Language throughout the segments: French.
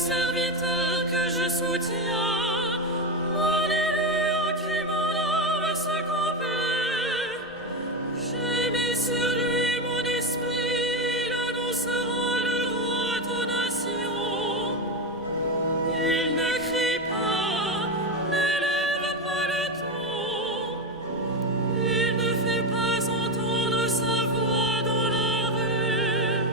serviteur que je soutiens, mon élu en qui mon âme se complaît. J'ai mis sur lui mon esprit, il annoncera le droit aux nations. Il ne crie pas, n'élève pas le ton, il ne fait pas entendre sa voix dans la rue.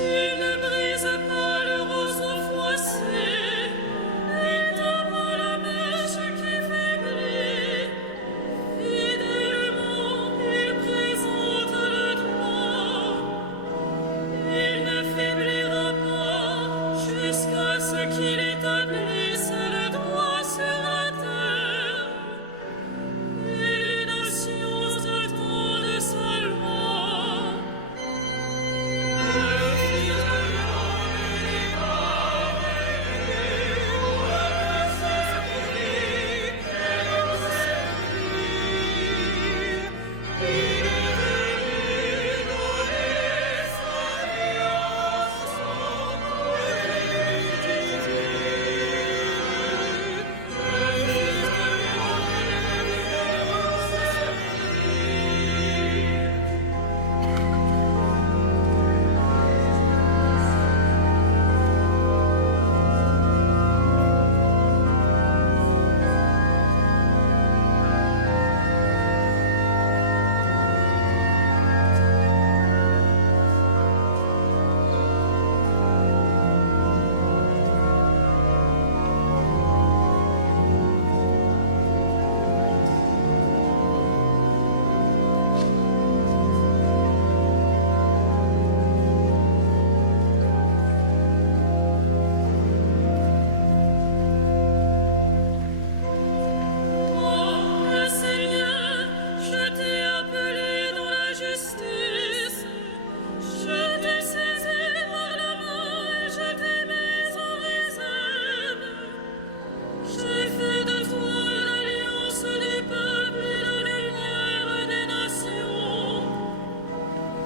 Il ne brise pas le roseau froissé, n'éteint pas la mèche qui faiblit. Fidèlement, il présente le droit. Il ne faiblira pas jusqu'à ce qu'il établisse le droit sur la terre. Et les nations attendent sa loi. Le Seigneur, je t'ai appelé dans la justice, je t'ai saisi par la main et je t'ai mis en réserve. J'ai fait de toi l'alliance des peuples et la lumière des nations,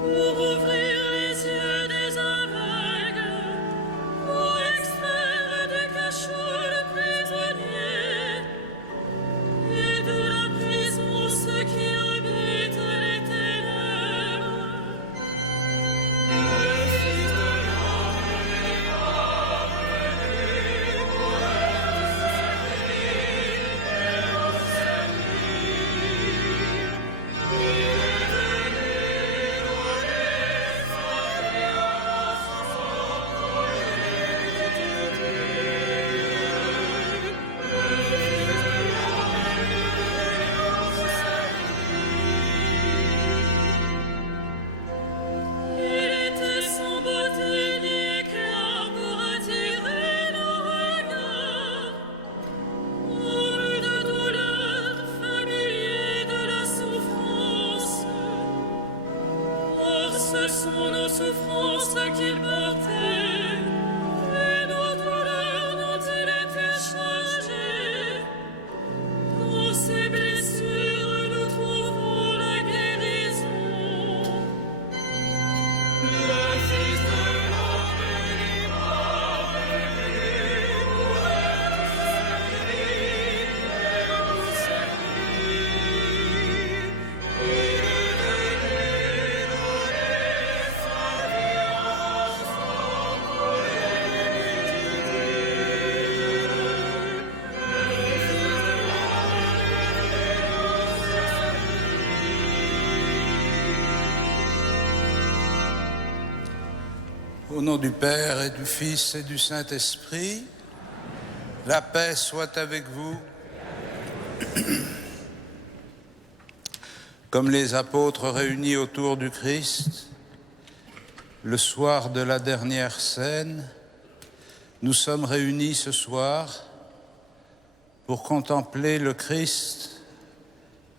pour ouvrir les yeux des aveugles, pour extraire des cachots le prisonnier, et de la prison ceux qui habitent les ténèbres. Il était sans beauté ni éclat pour attirer nos regards. Homme de douleur, familier de la souffrance. Or ce sont nos souffrances qu'il portait, et nos douleurs dont il était chargé. Dans ses blessures nous trouvons la guérison. Le Fils de l'homme n'est pas venu pour être servi, mais pour servir. Il est venu donner sa vie en sang pour l'humanité. Le Fils de l'homme est venu pour servir. Au nom du Père et du Fils et du Saint-Esprit, la paix soit avec vous. Comme les apôtres réunis autour du Christ, le soir de la dernière scène, Nous sommes réunis ce soir pour contempler le Christ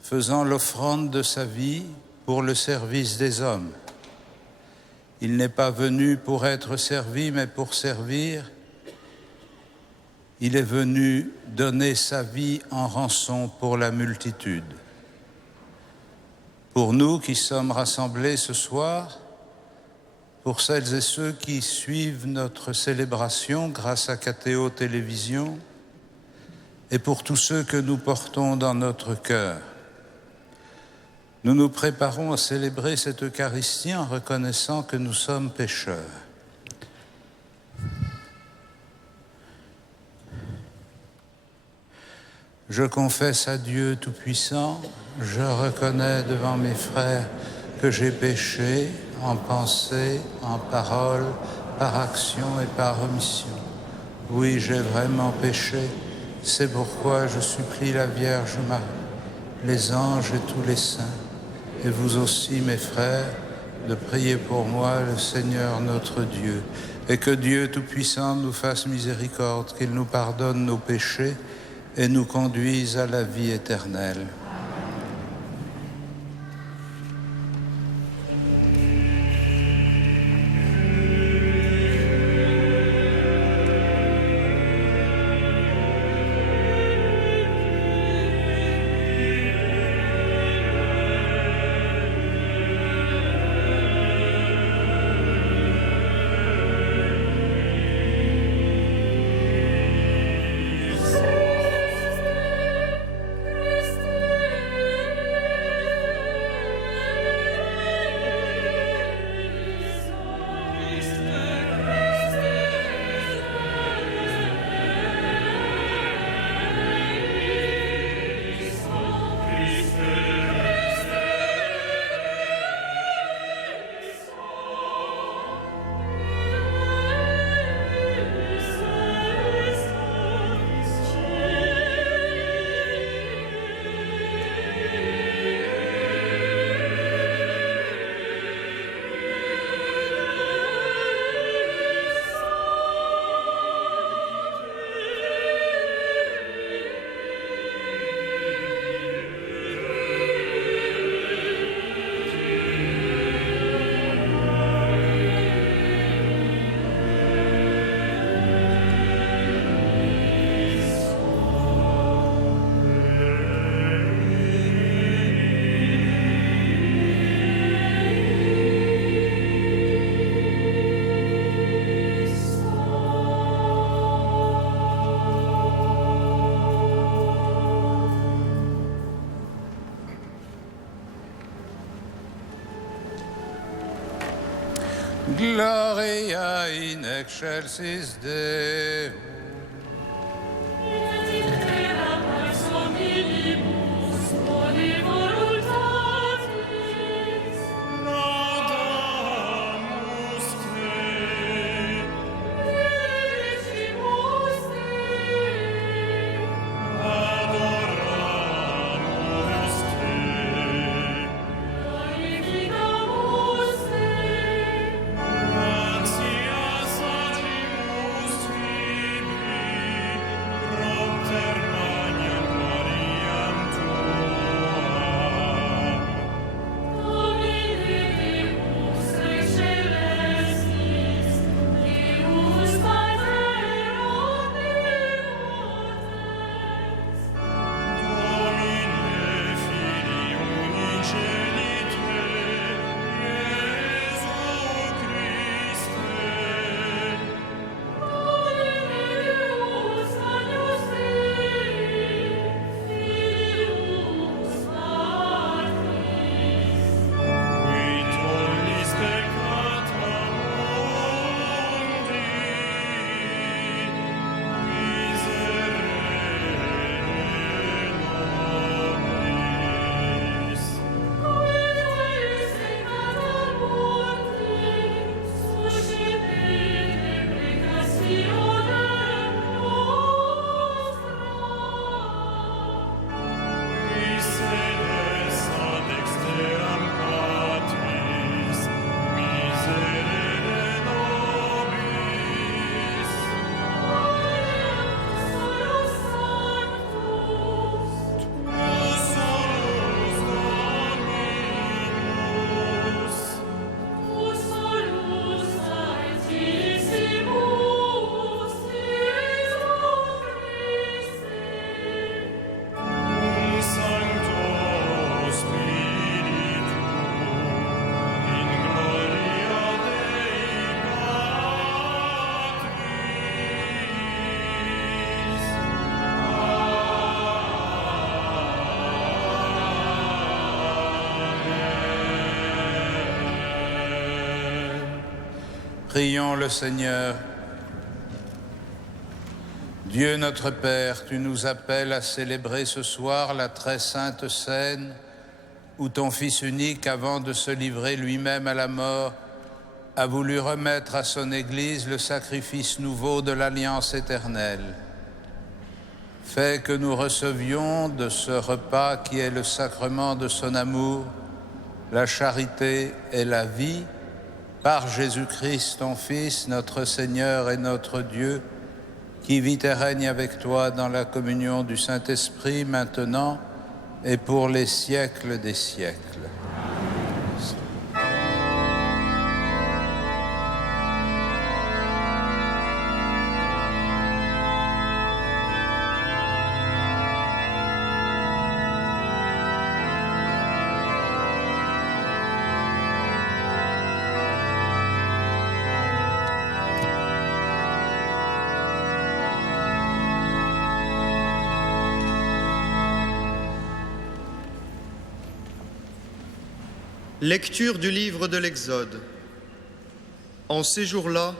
faisant l'offrande de sa vie pour le service des hommes. Il n'est pas venu pour être servi, mais pour servir. Il est venu donner sa vie en rançon pour la multitude. Pour nous qui sommes rassemblés ce soir, pour celles et ceux qui suivent notre célébration grâce à KTO Télévision, et pour tous ceux que nous portons dans notre cœur, nous nous préparons à célébrer cette Eucharistie en reconnaissant que nous sommes pécheurs. Je confesse à Dieu Tout-Puissant, je reconnais devant mes frères que j'ai péché en pensée, en parole, par action et par omission. Oui, j'ai vraiment péché, c'est pourquoi je supplie la Vierge Marie, les anges et tous les saints, et vous aussi, mes frères, de prier pour moi, le Seigneur notre Dieu, et que Dieu Tout-Puissant nous fasse miséricorde, qu'il nous pardonne nos péchés et nous conduise à la vie éternelle. Gloria in excelsis Deo. Prions le Seigneur. Dieu notre Père, tu nous appelles à célébrer ce soir la très sainte scène où ton Fils unique, avant de se livrer lui-même à la mort, a voulu remettre à son Église le sacrifice nouveau de l'alliance éternelle. Fais que nous recevions de ce repas qui est le sacrement de son amour, la charité et la vie, par Jésus-Christ, ton Fils, notre Seigneur et notre Dieu, qui vit et règne avec toi dans la communion du Saint-Esprit, maintenant et pour les siècles des siècles. Lecture du livre de l'Exode. En ces jours-là,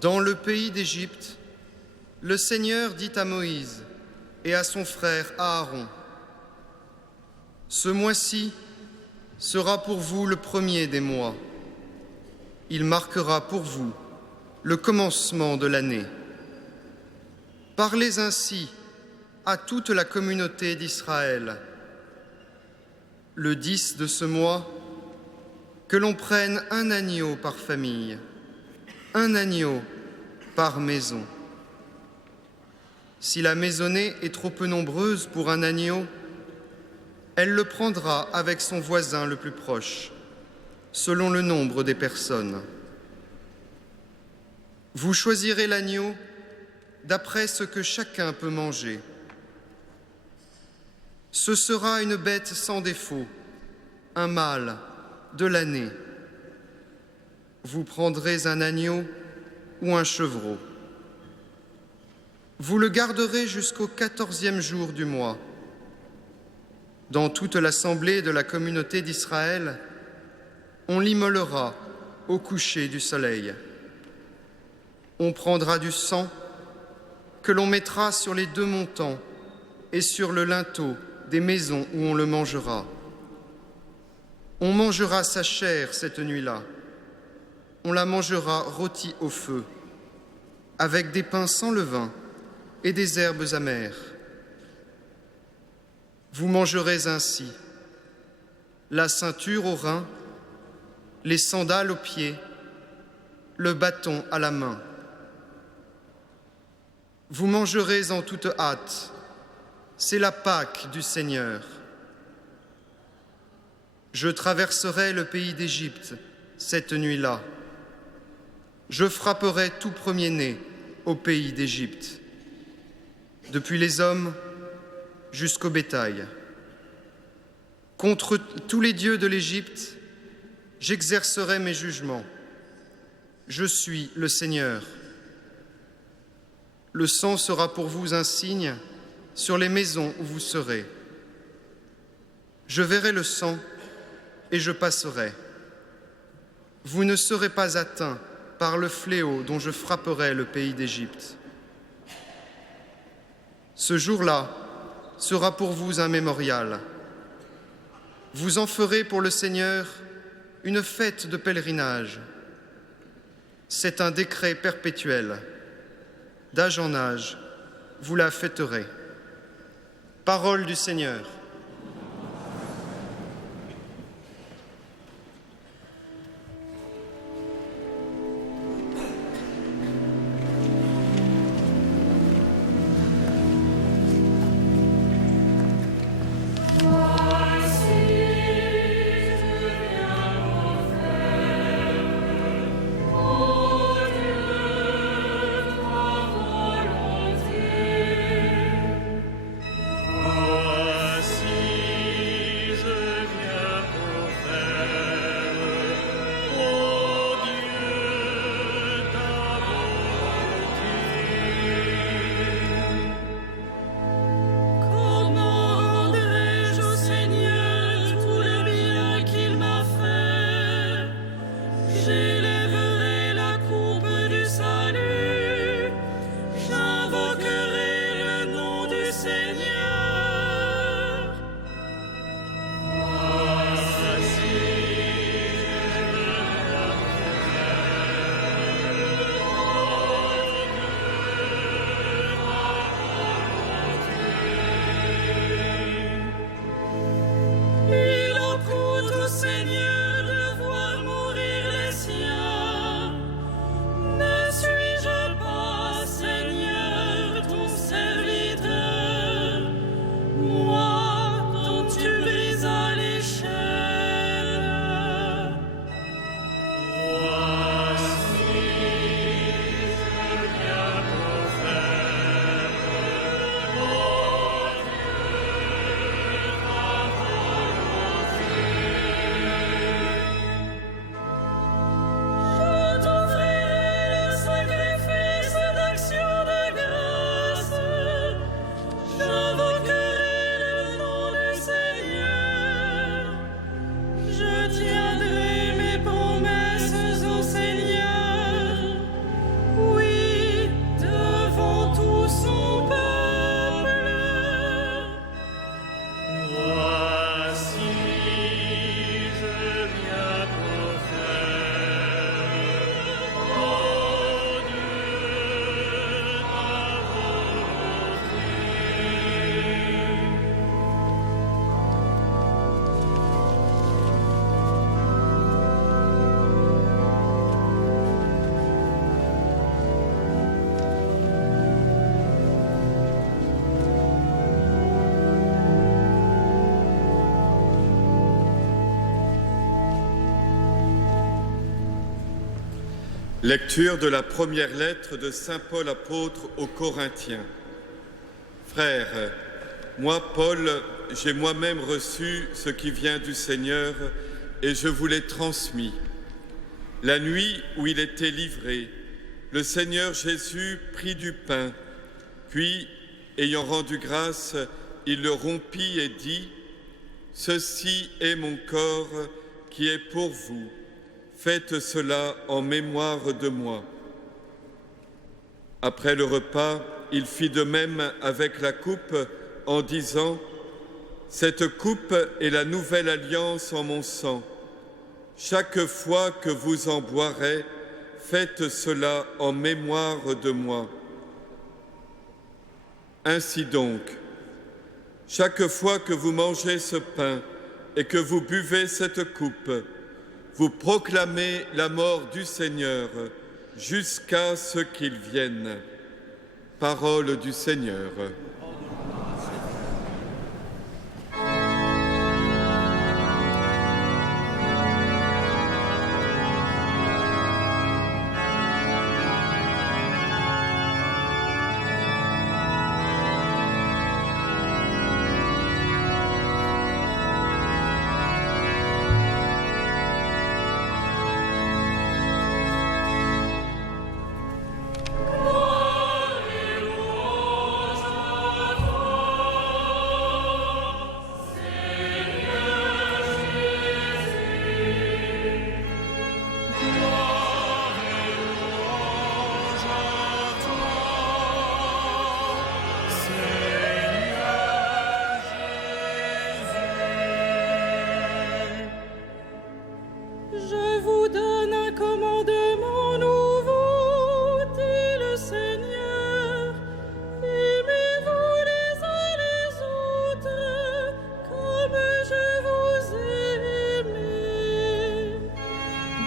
dans le pays d'Égypte, le Seigneur dit à Moïse et à son frère Aaron : « Ce mois-ci sera pour vous le premier des mois. Il marquera pour vous le commencement de l'année. Parlez ainsi à toute la communauté d'Israël. Le 10 de ce mois, que l'on prenne un agneau par famille, un agneau par maison. Si la maisonnée est trop peu nombreuse pour un agneau, elle le prendra avec son voisin le plus proche, selon le nombre des personnes. Vous choisirez l'agneau d'après ce que chacun peut manger. Ce sera une bête sans défaut, un mâle de l'année. Vous prendrez un agneau ou un chevreau. Vous le garderez jusqu'au 14e jour du mois. Dans toute l'assemblée de la communauté d'Israël, on l'immolera au coucher du soleil. On prendra du sang que l'on mettra sur les deux montants et sur le linteau des maisons où on le mangera. On mangera sa chair cette nuit-là. On la mangera rôtie au feu, avec des pains sans levain et des herbes amères. Vous mangerez ainsi la ceinture aux reins, les sandales aux pieds, le bâton à la main. Vous mangerez en toute hâte. C'est la Pâque du Seigneur. Je traverserai le pays d'Égypte cette nuit-là. Je frapperai tout premier-né au pays d'Égypte, depuis les hommes jusqu'au bétail. Contre tous les dieux de l'Égypte, j'exercerai mes jugements. Je suis le Seigneur. Le sang sera pour vous un signe sur les maisons où vous serez. Je verrai le sang et je passerai. Vous ne serez pas atteints par le fléau dont je frapperai le pays d'Égypte. Ce jour-là sera pour vous un mémorial. Vous en ferez pour le Seigneur une fête de pèlerinage. C'est un décret perpétuel. D'âge en âge, vous la fêterez. Parole du Seigneur. Voici Lecture de la première lettre de saint Paul apôtre aux Corinthiens. Frères, moi, Paul, j'ai moi-même reçu ce qui vient du Seigneur et je vous l'ai transmis. La nuit où il était livré, le Seigneur Jésus prit du pain, puis, ayant rendu grâce, il le rompit et dit : « Ceci est mon corps qui est pour vous. Faites cela en mémoire de moi. » Après le repas, il fit de même avec la coupe en disant : « Cette coupe est la nouvelle alliance en mon sang. Chaque fois que vous en boirez, faites cela en mémoire de moi. » Ainsi donc, chaque fois que vous mangez ce pain et que vous buvez cette coupe, vous proclamez la mort du Seigneur jusqu'à ce qu'il vienne. Parole du Seigneur. Je vous donne un commandement nouveau, dit le Seigneur. Aimez-vous les uns les autres, comme je vous ai aimés.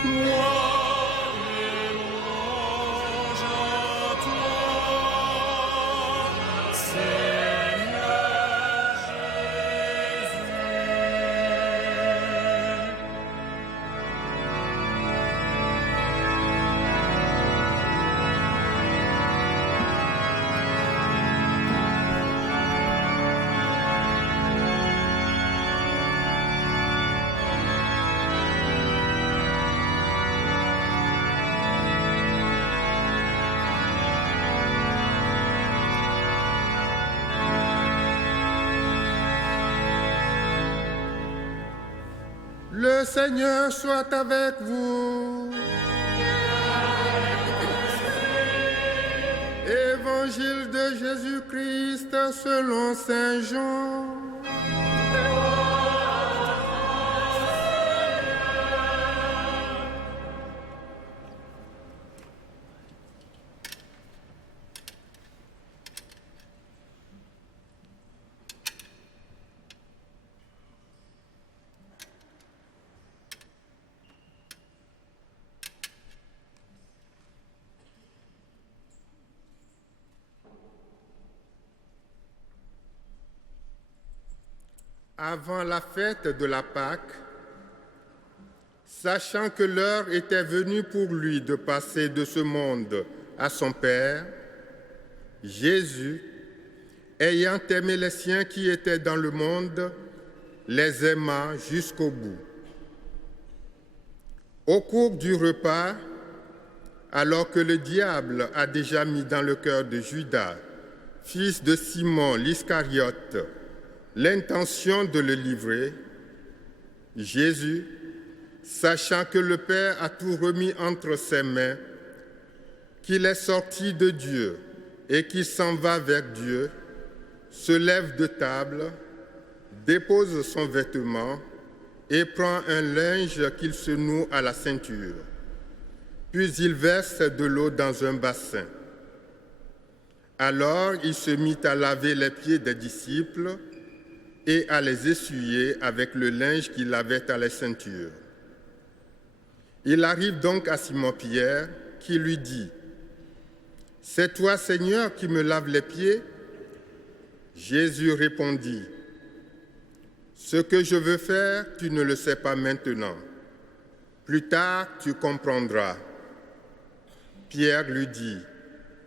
Gloire et louange à toi, Seigneur Jésus. Le Seigneur soit avec vous. Évangile de Jésus-Christ selon saint Jean. Avant la fête de la Pâque, sachant que l'heure était venue pour lui de passer de ce monde à son Père, Jésus, ayant aimé les siens qui étaient dans le monde, les aima jusqu'au bout. Au cours du repas, alors que le diable a déjà mis dans le cœur de Judas, fils de Simon l'Iscariote, l'intention de le livrer, Jésus, sachant que le Père a tout remis entre ses mains, qu'il est sorti de Dieu et qu'il s'en va vers Dieu, se lève de table, dépose son vêtement et prend un linge qu'il se noue à la ceinture. Puis il verse de l'eau dans un bassin. Alors il se mit à laver les pieds des disciples et à les essuyer avec le linge qu'il avait à la ceinture. Il arrive donc à Simon-Pierre qui lui dit : « C'est toi, Seigneur, qui me laves les pieds ?» Jésus répondit : « Ce que je veux faire, tu ne le sais pas maintenant. Plus tard, tu comprendras. » Pierre lui dit,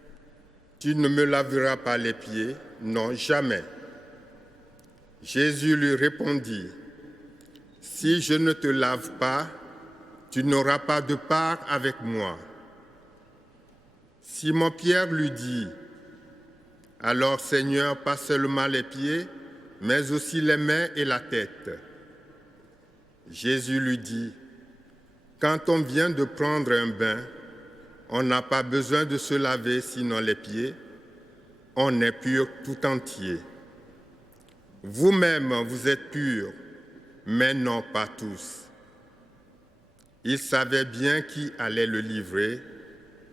« Tu ne me laveras pas les pieds? Non, jamais. » Jésus lui répondit, « Si je ne te lave pas, tu n'auras pas de part avec moi. » Simon-Pierre lui dit, « Alors Seigneur, pas seulement les pieds, mais aussi les mains et la tête. » Jésus lui dit, « Quand on vient de prendre un bain, on n'a pas besoin de se laver sinon les pieds, on est pur tout entier. Vous-même, vous êtes purs, mais non pas tous. » Il savait bien qui allait le livrer,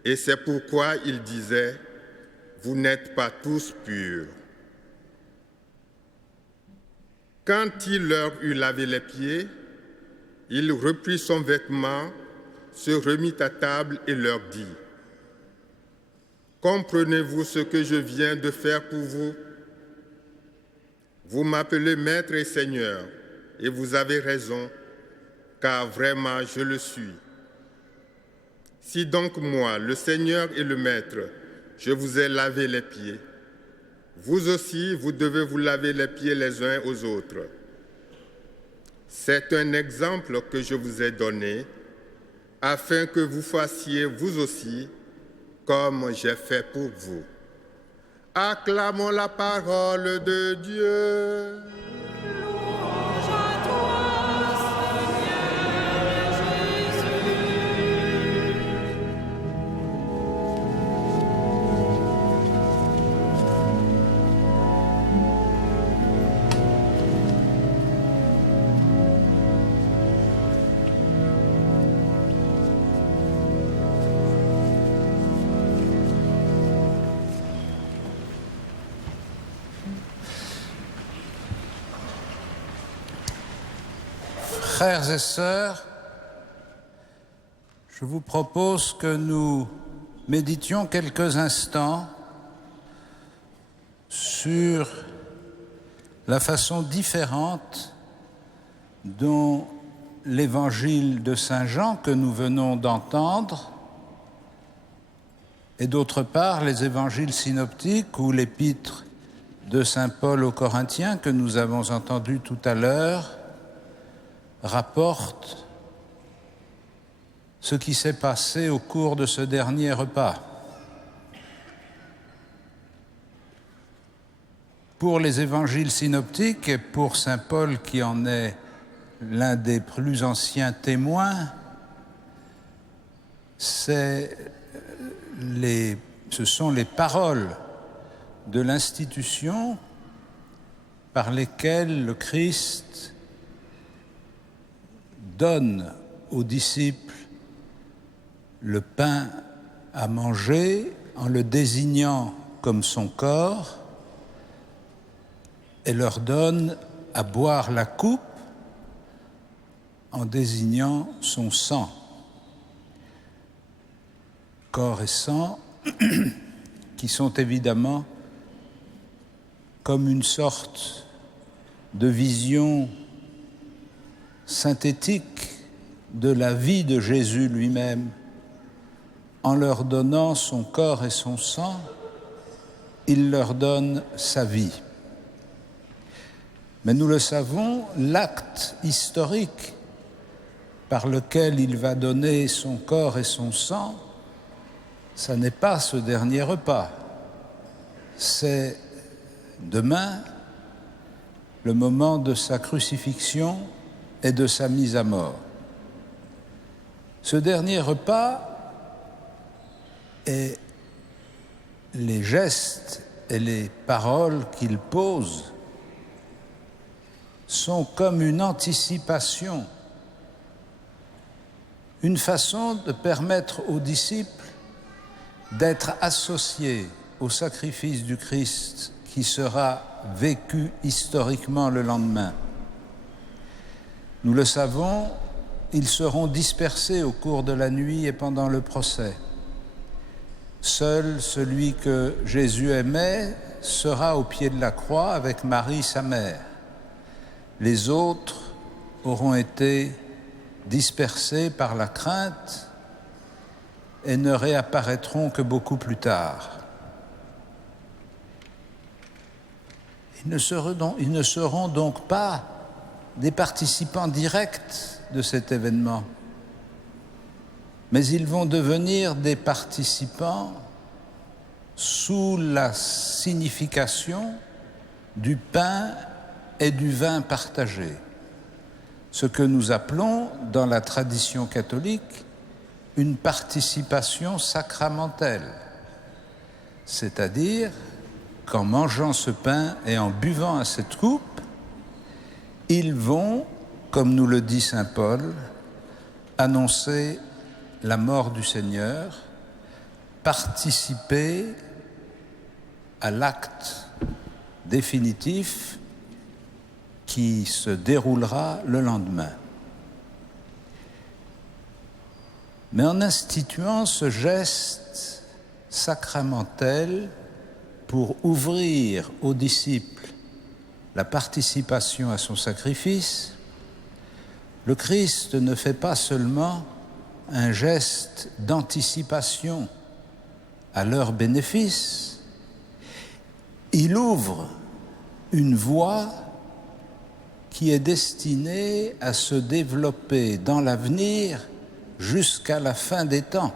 et c'est pourquoi il disait, « Vous n'êtes pas tous purs. » Quand il leur eut lavé les pieds, il reprit son vêtement, se remit à table et leur dit, « Comprenez-vous ce que je viens de faire pour vous? Vous m'appelez Maître et Seigneur, et vous avez raison, car vraiment je le suis. Si donc moi, le Seigneur et le Maître, je vous ai lavé les pieds, vous aussi, vous devez vous laver les pieds les uns aux autres. C'est un exemple que je vous ai donné, afin que vous fassiez vous aussi comme j'ai fait pour vous. » Acclamons la parole de Dieu. Louange à toi, Seigneur Jésus. Frères et sœurs, je vous propose que nous méditions quelques instants sur la façon différente dont l'évangile de Saint Jean que nous venons d'entendre et d'autre part les évangiles synoptiques ou l'épître de Saint Paul aux Corinthiens que nous avons entendu tout à l'heure rapporte ce qui s'est passé au cours de ce dernier repas. Pour les évangiles synoptiques et pour saint Paul qui en est l'un des plus anciens témoins, ce sont les paroles de l'institution par lesquelles le Christ donne aux disciples le pain à manger en le désignant comme son corps et leur donne à boire la coupe en désignant son sang. Corps et sang qui sont évidemment comme une sorte de vision synthétique de la vie de Jésus lui-même. En leur donnant son corps et son sang, il leur donne sa vie. Mais nous le savons, l'acte historique par lequel il va donner son corps et son sang, ça n'est pas ce dernier repas. C'est demain, le moment de sa crucifixion et de sa mise à mort. Ce dernier repas et les gestes et les paroles qu'il pose sont comme une anticipation, une façon de permettre aux disciples d'être associés au sacrifice du Christ qui sera vécu historiquement le lendemain. Nous le savons, ils seront dispersés au cours de la nuit et pendant le procès. Seul celui que Jésus aimait sera au pied de la croix avec Marie, sa mère. Les autres auront été dispersés par la crainte et ne réapparaîtront que beaucoup plus tard. Ils ne seront donc pas des participants directs de cet événement, mais ils vont devenir des participants sous la signification du pain et du vin partagés, ce que nous appelons dans la tradition catholique une participation sacramentelle, c'est-à-dire qu'en mangeant ce pain et en buvant à cette coupe, ils vont, comme nous le dit saint Paul, annoncer la mort du Seigneur, participer à l'acte définitif qui se déroulera le lendemain. Mais en instituant ce geste sacramentel pour ouvrir aux disciples la participation à son sacrifice, le Christ ne fait pas seulement un geste d'anticipation à leur bénéfice, il ouvre une voie qui est destinée à se développer dans l'avenir jusqu'à la fin des temps.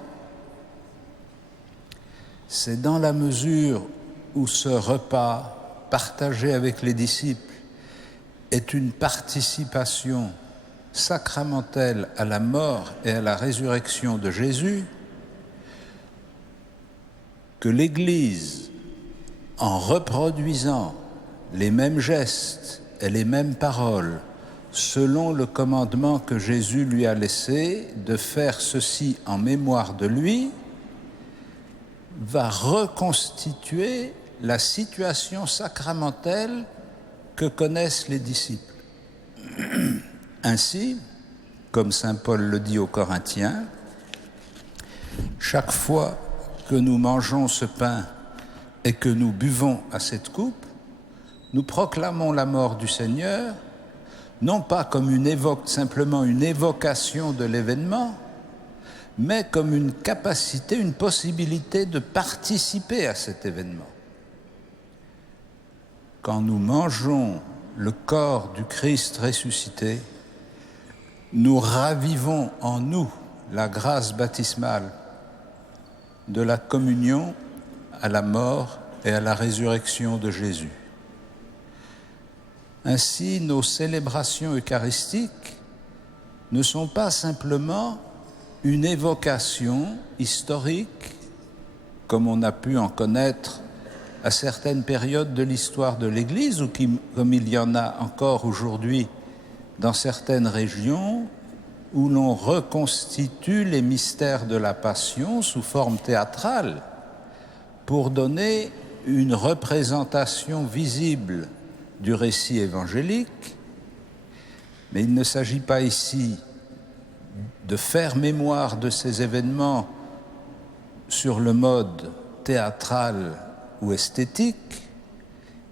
C'est dans la mesure où ce repas partagé avec les disciples est une participation sacramentelle à la mort et à la résurrection de Jésus que l'Église, en reproduisant les mêmes gestes et les mêmes paroles selon le commandement que Jésus lui a laissé de faire ceci en mémoire de lui, va reconstituer la situation sacramentelle que connaissent les disciples. Ainsi, comme saint Paul le dit aux Corinthiens, chaque fois que nous mangeons ce pain et que nous buvons à cette coupe, nous proclamons la mort du Seigneur, non pas comme simplement une évocation de l'événement, mais comme une capacité, une possibilité de participer à cet événement. Quand nous mangeons le corps du Christ ressuscité, nous ravivons en nous la grâce baptismale de la communion à la mort et à la résurrection de Jésus. Ainsi, nos célébrations eucharistiques ne sont pas simplement une évocation historique, comme on a pu en connaître à certaines périodes de l'histoire de l'Église, ou comme il y en a encore aujourd'hui dans certaines régions, où l'on reconstitue les mystères de la Passion sous forme théâtrale pour donner une représentation visible du récit évangélique. Mais il ne s'agit pas ici de faire mémoire de ces événements sur le mode théâtral ou esthétique,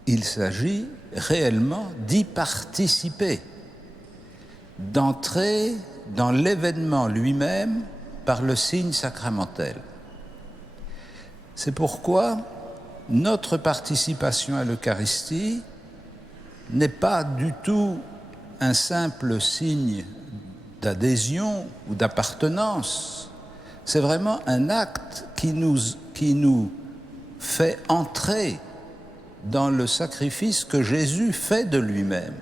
il s'agit réellement d'y participer, d'entrer dans l'événement lui-même par le signe sacramentel. C'est pourquoi notre participation à l'Eucharistie n'est pas du tout un simple signe d'adhésion ou d'appartenance. C'est vraiment un acte qui nous fait entrer dans le sacrifice que Jésus fait de lui-même.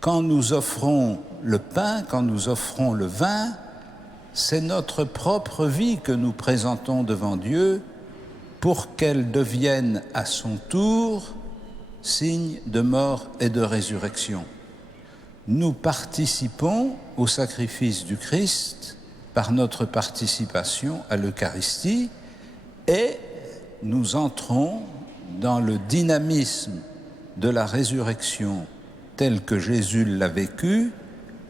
Quand nous offrons le pain, quand nous offrons le vin, c'est notre propre vie que nous présentons devant Dieu pour qu'elle devienne à son tour signe de mort et de résurrection. Nous participons au sacrifice du Christ par notre participation à l'Eucharistie et nous entrons dans le dynamisme de la résurrection tel que Jésus l'a vécu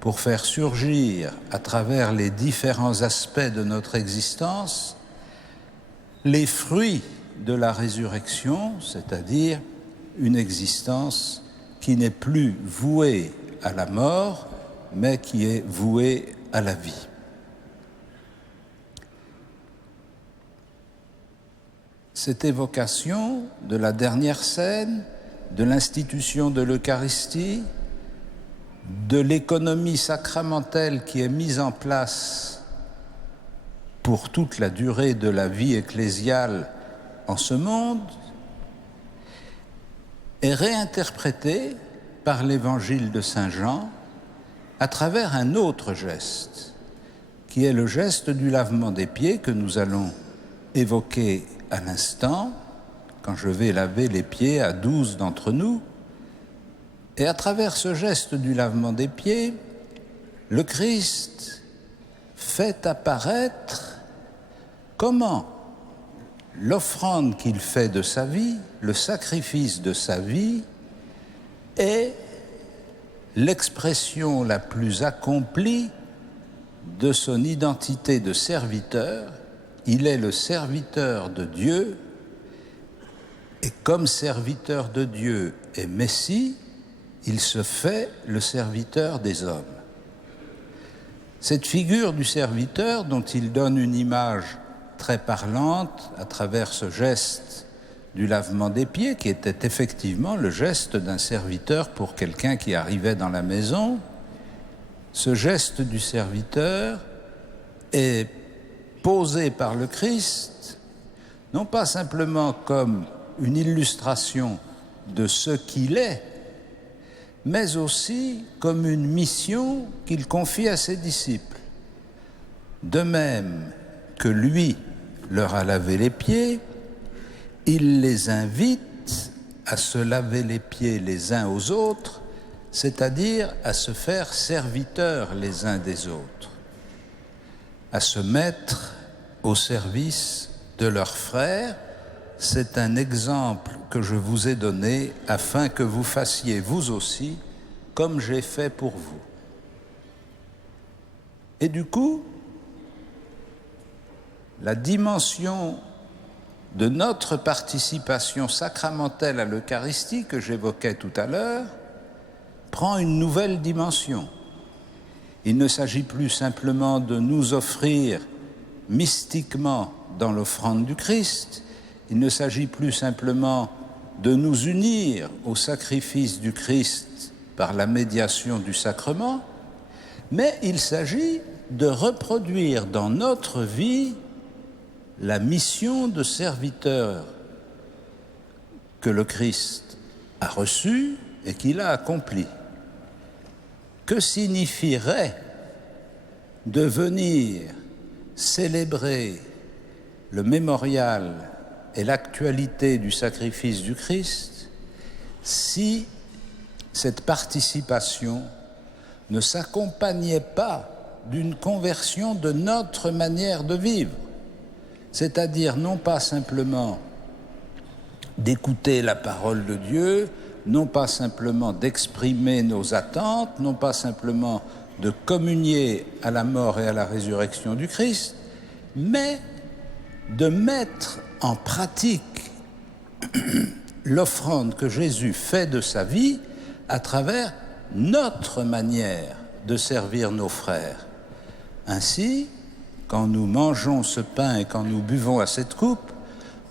pour faire surgir à travers les différents aspects de notre existence les fruits de la résurrection, c'est-à-dire une existence qui n'est plus vouée à la mort, mais qui est vouée à la vie. cette évocation de la dernière scène, de l'institution de l'Eucharistie, de l'économie sacramentelle qui est mise en place pour toute la durée de la vie ecclésiale en ce monde, est réinterprétée par l'évangile de Saint Jean à travers un autre geste, qui est le geste du lavement des pieds que nous allons évoquer à l'instant, quand je vais laver les pieds à 12 d'entre nous. Et à travers ce geste du lavement des pieds, le Christ fait apparaître comment l'offrande qu'il fait de sa vie, le sacrifice de sa vie, est l'expression la plus accomplie de son identité de serviteur. Il est le serviteur de Dieu, et comme serviteur de Dieu et Messie, il se fait le serviteur des hommes. Cette figure du serviteur, dont il donne une image très parlante à travers ce geste du lavement des pieds, qui était effectivement le geste d'un serviteur pour quelqu'un qui arrivait dans la maison, ce geste du serviteur est posé par le Christ, non pas simplement comme une illustration de ce qu'il est, mais aussi comme une mission qu'il confie à ses disciples. De même que lui leur a lavé les pieds, il les invite à se laver les pieds les uns aux autres, c'est-à-dire à se faire serviteurs les uns des autres, à se mettre au service de leurs frères. C'est un exemple que je vous ai donné afin que vous fassiez vous aussi comme j'ai fait pour vous. Et du coup, la dimension de notre participation sacramentelle à l'Eucharistie que j'évoquais tout à l'heure prend une nouvelle dimension. Il ne s'agit plus simplement de nous offrir mystiquement dans l'offrande du Christ, il ne s'agit plus simplement de nous unir au sacrifice du Christ par la médiation du sacrement, mais il s'agit de reproduire dans notre vie la mission de serviteur que le Christ a reçue et qu'il a accomplie. Que signifierait de venir célébrer le mémorial et l'actualité du sacrifice du Christ si cette participation ne s'accompagnait pas d'une conversion de notre manière de vivre, c'est-à-dire non pas simplement d'écouter la parole de Dieu, non pas simplement d'exprimer nos attentes, non pas simplement de communier à la mort et à la résurrection du Christ, mais de mettre en pratique l'offrande que Jésus fait de sa vie à travers notre manière de servir nos frères. Ainsi, quand nous mangeons ce pain et quand nous buvons à cette coupe,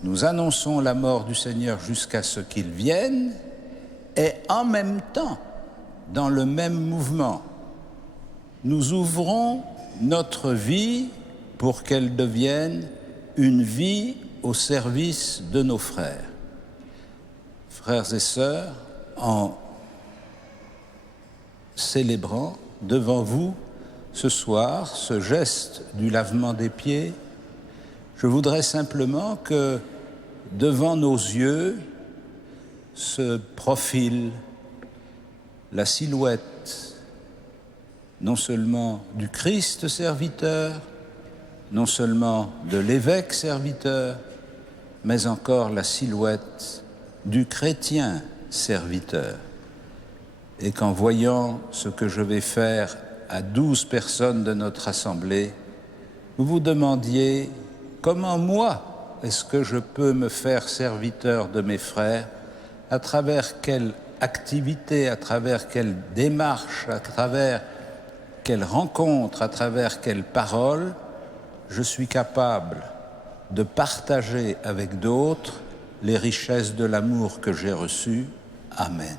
nous annonçons la mort du Seigneur jusqu'à ce qu'il vienne, et en même temps, dans le même mouvement, nous ouvrons notre vie pour qu'elle devienne une vie au service de nos frères. Frères et sœurs, en célébrant devant vous ce soir ce geste du lavement des pieds, je voudrais simplement que devant nos yeux se profile la silhouette non seulement du Christ serviteur, non seulement de l'évêque serviteur, mais encore la silhouette du chrétien serviteur. Et qu'en voyant ce que je vais faire à 12 personnes de notre assemblée, vous vous demandiez comment moi est-ce que je peux me faire serviteur de mes frères, à travers quelle activité, à travers quelle démarche, à travers quelle rencontre, à travers quelle parole je suis capable de partager avec d'autres les richesses de l'amour que j'ai reçu. Amen.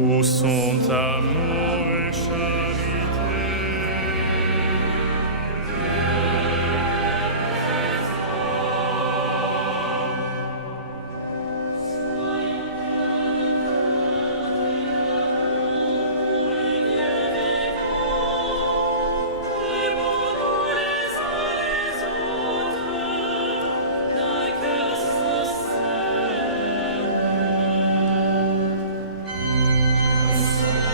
Où sont amour et charité? Sois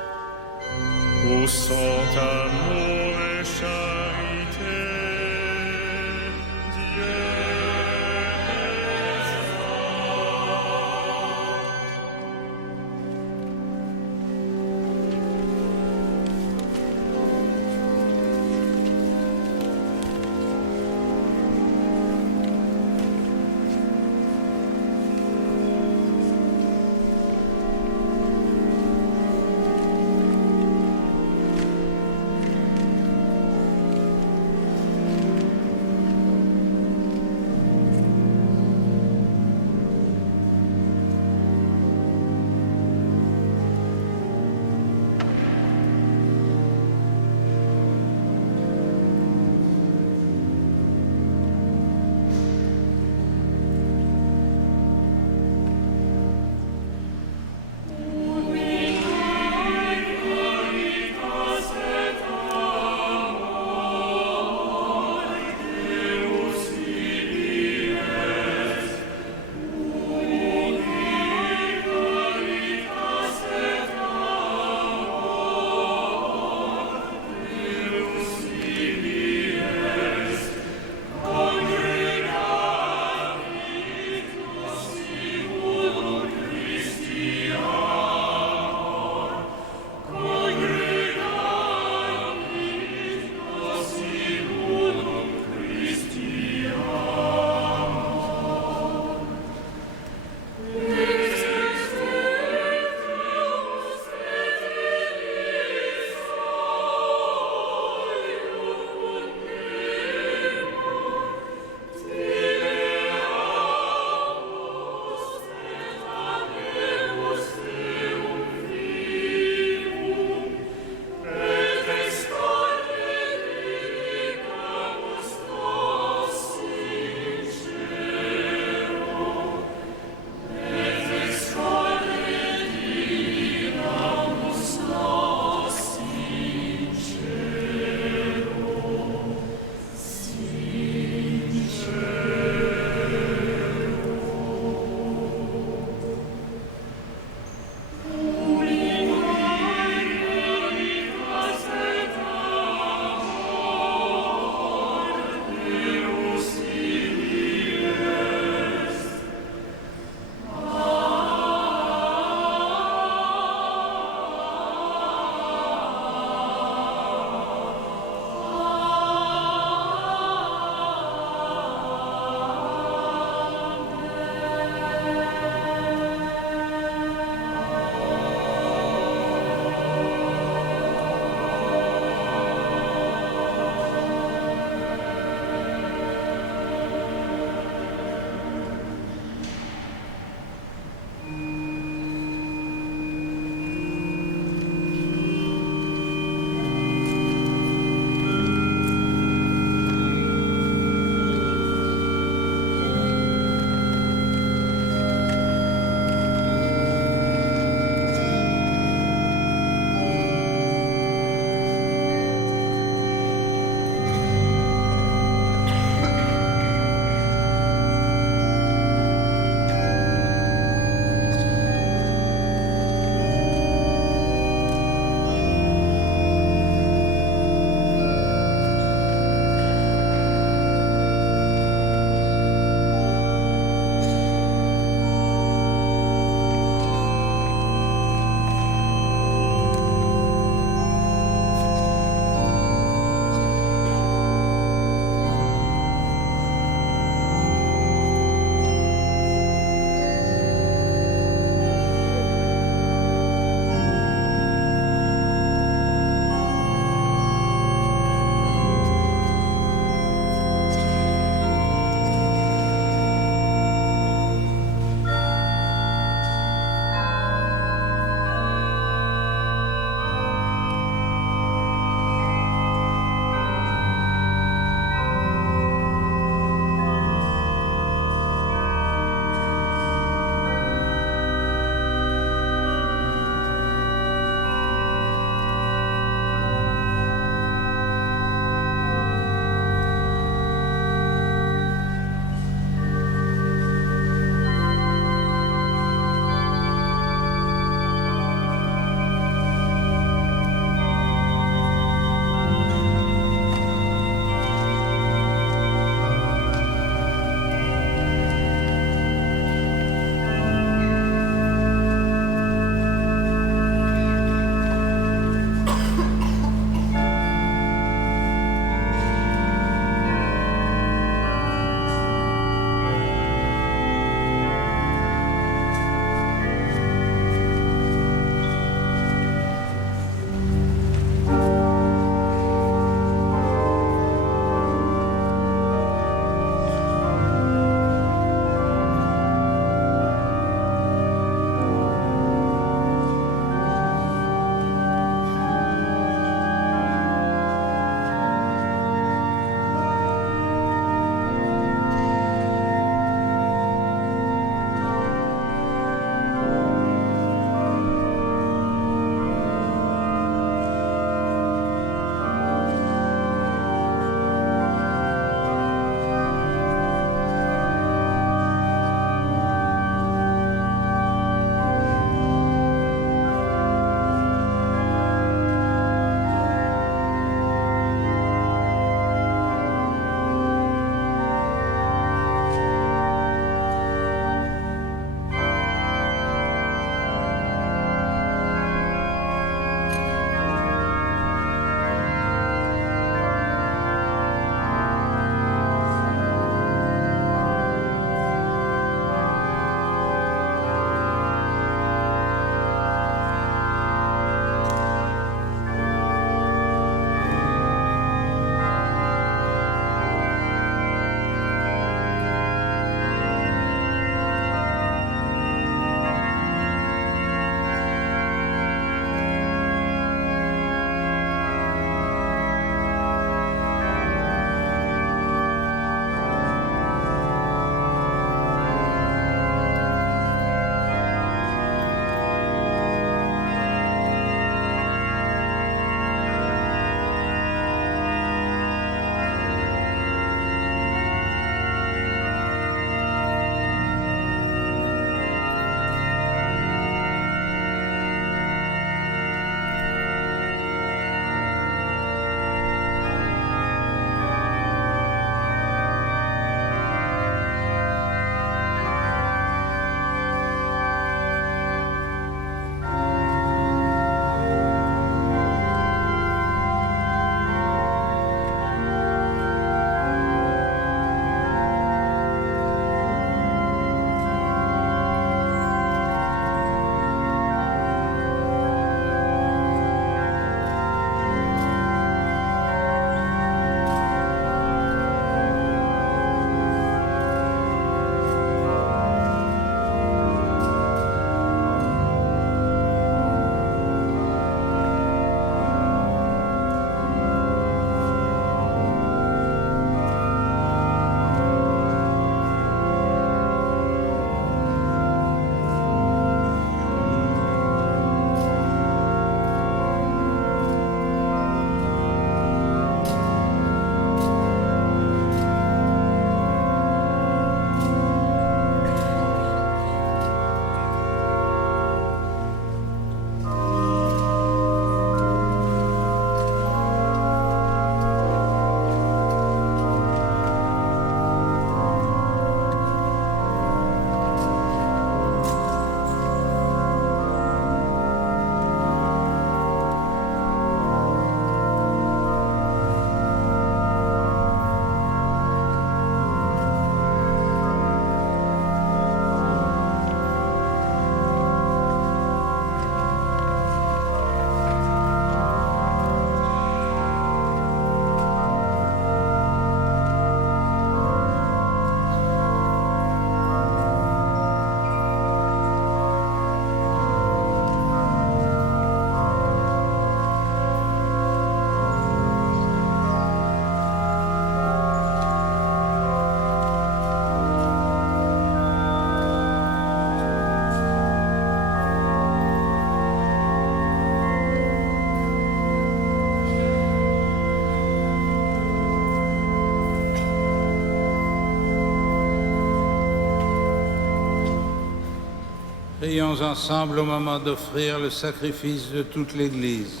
Prions ensemble au moment d'offrir le sacrifice de toute l'Église.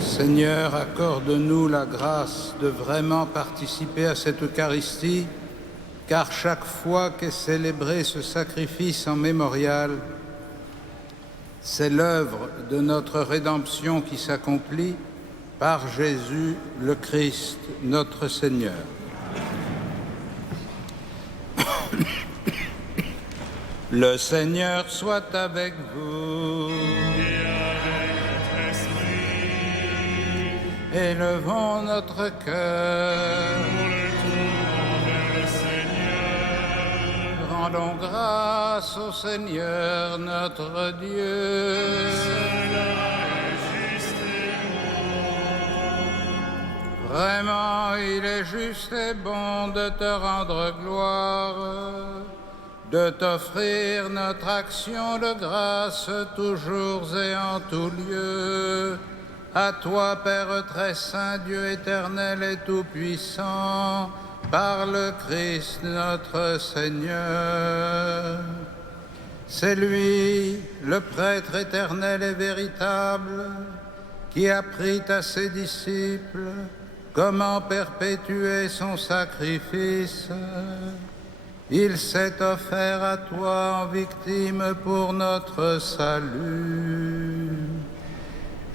Seigneur, accorde-nous la grâce de vraiment participer à cette Eucharistie, car chaque fois qu'est célébré ce sacrifice en mémorial, c'est l'œuvre de notre rédemption qui s'accomplit par Jésus le Christ, notre Seigneur. Le Seigneur soit avec vous. Et avec votre esprit, Élevons notre cœur. pour le tour vers le Seigneur, Rendons grâce au Seigneur notre Dieu. cela est juste et bon. Vraiment, il est juste et bon de te rendre gloire, de t'offrir notre action de grâce toujours et en tout lieu. À toi, Père très saint, Dieu éternel et tout-puissant, par le Christ notre Seigneur. C'est lui, le prêtre éternel et véritable, qui a appris à ses disciples comment perpétuer son sacrifice. Il s'est offert à toi en victime pour notre salut.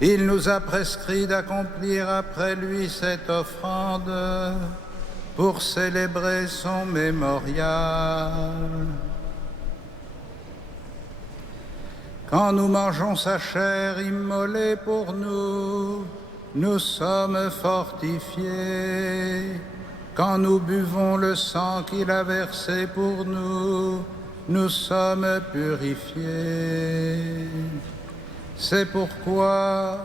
Il nous a prescrit d'accomplir après lui cette offrande pour célébrer son mémorial. Quand nous mangeons sa chair immolée pour nous, nous sommes fortifiés. Quand nous buvons le sang qu'il a versé pour nous, nous sommes purifiés. C'est pourquoi,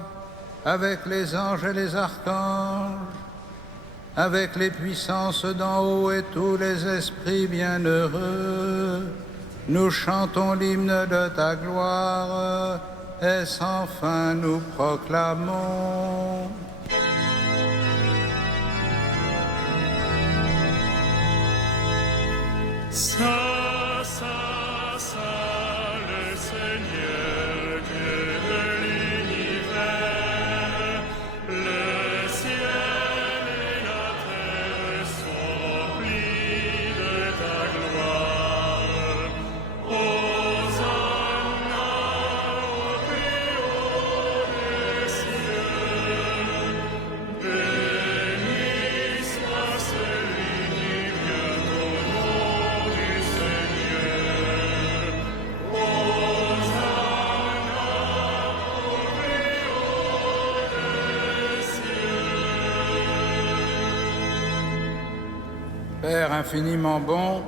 avec les anges et les archanges, avec les puissances d'en haut et tous les esprits bienheureux, nous chantons l'hymne de ta gloire et sans fin nous proclamons. Ça, le Seigneur, Dieu de l'univers, le ciel et la terre sont remplis de ta gloire. Hosanna au plus haut des cieux, béni soit celui qui vient au nom du Seigneur. Hosanna au plus haut des cieux. Père infiniment bon,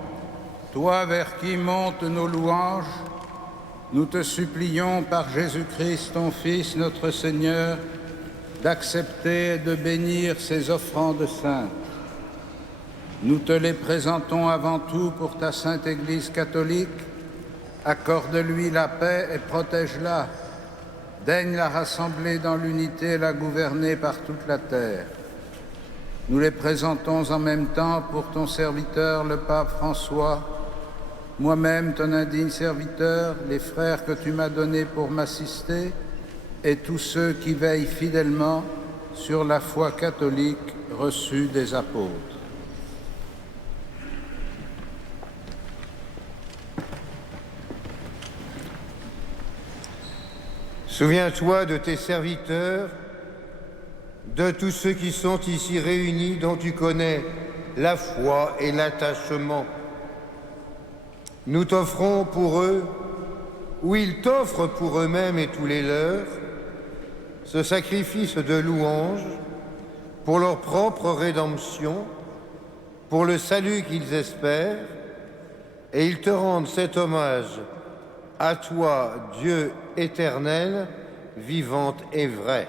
toi vers qui montent nos louanges, nous te supplions par Jésus-Christ, ton Fils, notre Seigneur, d'accepter et de bénir ces offrandes saintes. Nous te les présentons avant tout pour ta sainte Église catholique. Accorde-lui la paix et protège-la. Daigne la rassembler dans l'unité et la gouverner par toute la terre. Nous les présentons en même temps pour ton serviteur, le pape François, moi-même, ton indigne serviteur, les frères que tu m'as donnés pour m'assister, et tous ceux qui veillent fidèlement sur la foi catholique reçue des apôtres. Souviens-toi de tes serviteurs, de tous ceux qui sont ici réunis, dont tu connais la foi et l'attachement. Nous t'offrons pour eux, ou ils t'offrent pour eux-mêmes et tous les leurs, ce sacrifice de louange pour leur propre rédemption, pour le salut qu'ils espèrent, et ils te rendent cet hommage à toi, Dieu éternel, vivante et vraie.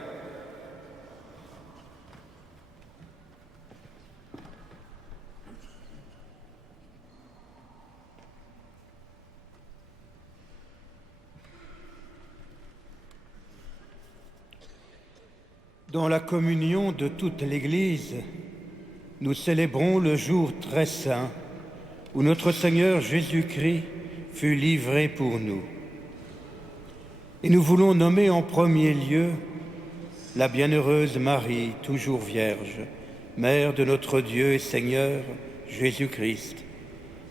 Dans la communion de toute l'Église, nous célébrons le jour très saint où notre Seigneur Jésus-Christ fut livré pour nous. Et nous voulons nommer en premier lieu la bienheureuse Marie, toujours vierge, Mère de notre Dieu et Seigneur Jésus-Christ,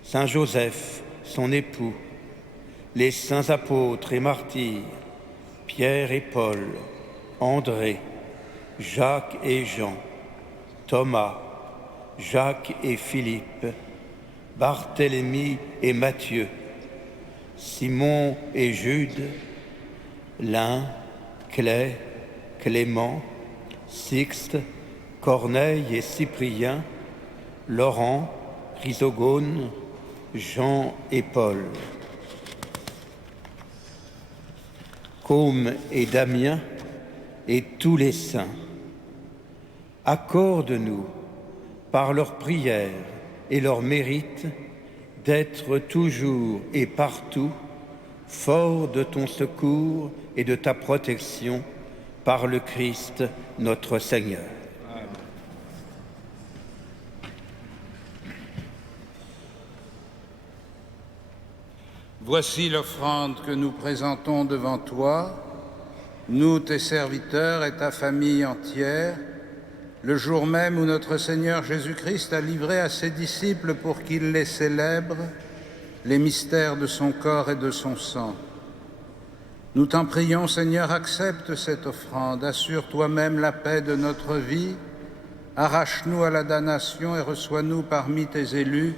Saint Joseph, son époux, les saints apôtres et martyrs, Pierre et Paul, André, Jacques et Jean, Thomas, Jacques et Philippe, Barthélemy et Matthieu, Simon et Jude, Lin, Clay, Clément, Sixte, Corneille et Cyprien, Laurent, Chrysogone, Jean et Paul, Côme et Damien et tous les saints. Accorde-nous, par leurs prières et leurs mérites, d'être toujours et partout forts de ton secours et de ta protection par le Christ notre Seigneur. Voici l'offrande que nous présentons devant toi, nous, tes serviteurs et ta famille entière, le jour même où notre Seigneur Jésus-Christ a livré à ses disciples pour qu'ils les célèbrent les mystères de son corps et de son sang. Nous t'en prions, Seigneur, accepte cette offrande, assure toi-même la paix de notre vie, arrache-nous à la damnation et reçois-nous parmi tes élus,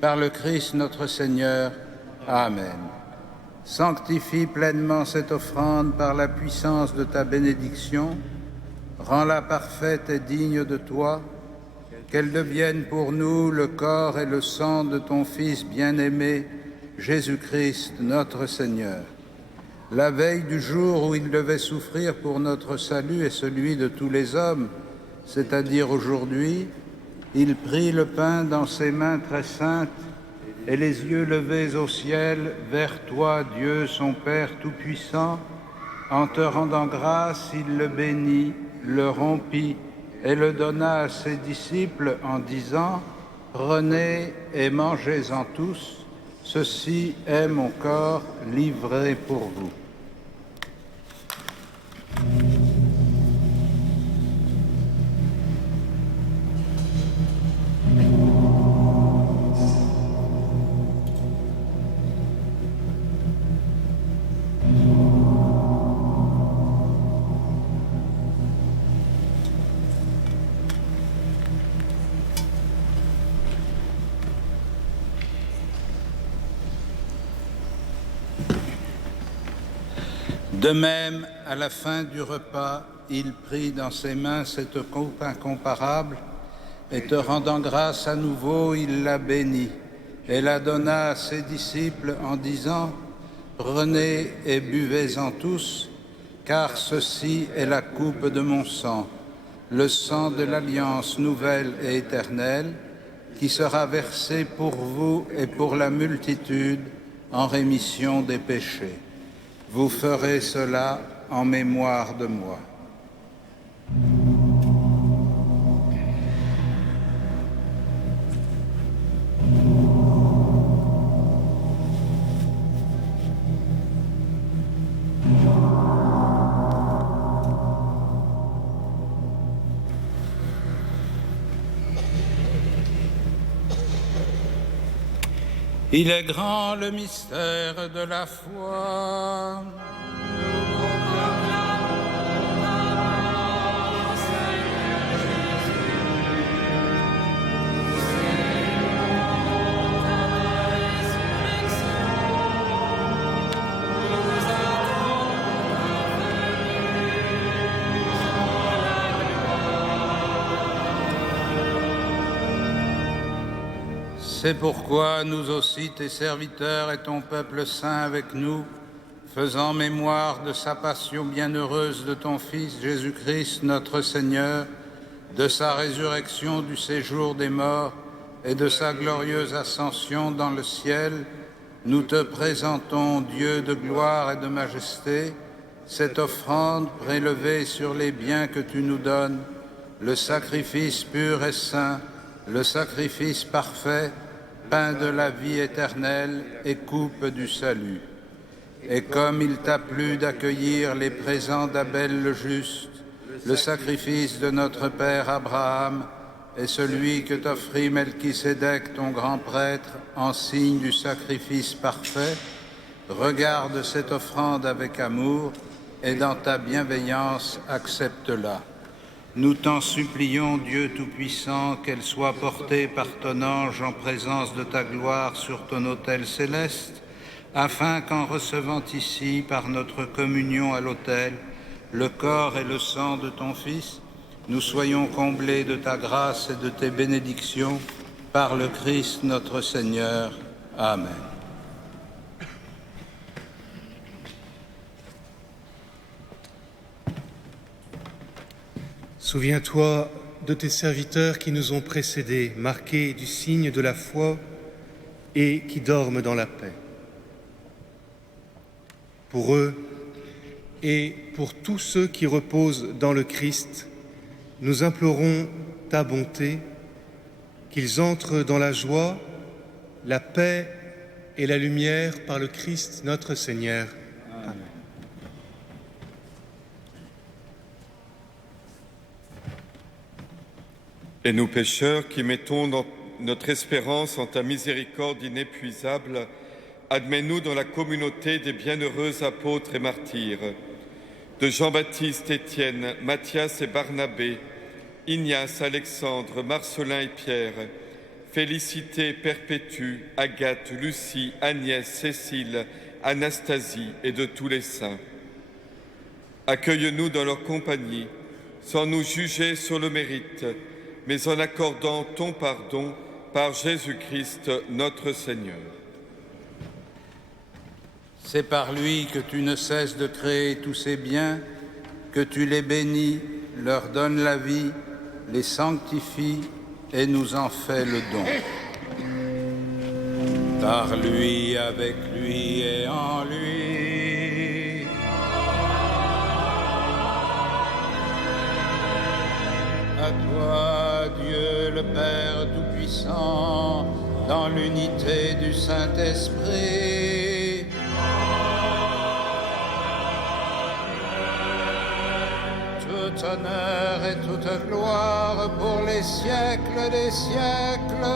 par le Christ notre Seigneur. Amen. Sanctifie pleinement cette offrande par la puissance de ta bénédiction, rends-la parfaite et digne de toi, qu'elle devienne pour nous le corps et le sang de ton Fils bien-aimé, Jésus-Christ notre Seigneur. La veille du jour où il devait souffrir pour notre salut et celui de tous les hommes, c'est-à-dire aujourd'hui, il prit le pain dans ses mains très saintes et les yeux levés au ciel vers toi, Dieu, son Père Tout-Puissant, en te rendant grâce, il le bénit, le rompit et le donna à ses disciples en disant « Prenez et mangez-en tous, ceci est mon corps livré pour vous. » De même, à la fin du repas, il prit dans ses mains cette coupe incomparable et te rendant grâce à nouveau, il la bénit et la donna à ses disciples en disant « Prenez et buvez-en tous, car ceci est la coupe de mon sang, le sang de l'alliance nouvelle et éternelle, qui sera versé pour vous et pour la multitude en rémission des péchés. Vous ferez cela en mémoire de moi. » Il est grand le mystère de la foi. C'est pourquoi nous aussi, tes serviteurs et ton peuple saint avec nous, faisant mémoire de sa passion bienheureuse de ton Fils Jésus-Christ notre Seigneur, de sa résurrection du séjour des morts et de sa glorieuse ascension dans le ciel, nous te présentons, Dieu de gloire et de majesté, cette offrande prélevée sur les biens que tu nous donnes, le sacrifice pur et saint, le sacrifice parfait, pain de la vie éternelle et coupe du salut. Et comme il t'a plu d'accueillir les présents d'Abel le juste, le sacrifice de notre père Abraham et celui que t'offrit Melchisédek, ton grand prêtre, en signe du sacrifice parfait, regarde cette offrande avec amour et dans ta bienveillance accepte-la. Nous t'en supplions, Dieu Tout-Puissant, qu'elle soit portée par ton ange en présence de ta gloire sur ton autel céleste, afin qu'en recevant ici, par notre communion à l'autel, le corps et le sang de ton Fils, nous soyons comblés de ta grâce et de tes bénédictions, par le Christ notre Seigneur. Amen. Souviens-toi de tes serviteurs qui nous ont précédés, marqués du signe de la foi et qui dorment dans la paix. Pour eux et pour tous ceux qui reposent dans le Christ, nous implorons ta bonté, qu'ils entrent dans la joie, la paix et la lumière par le Christ notre Seigneur. Amen. Et nous pécheurs qui mettons notre espérance en ta miséricorde inépuisable, admets-nous dans la communauté des bienheureux apôtres et martyrs, de Jean-Baptiste, Étienne, Matthias et Barnabé, Ignace, Alexandre, Marcelin et Pierre, Félicité, Perpétue, Agathe, Lucie, Agnès, Cécile, Anastasie et de tous les saints. Accueille-nous dans leur compagnie, sans nous juger sur le mérite, mais en accordant ton pardon par Jésus-Christ notre Seigneur. C'est par lui que tu ne cesses de créer tous ces biens, que tu les bénis, leur donnes la vie, les sanctifies et nous en fais le don. Par lui, avec lui et en lui. À toi, Dieu le Père Tout-Puissant, dans l'unité du Saint-Esprit, tout honneur et toute gloire pour les siècles des siècles.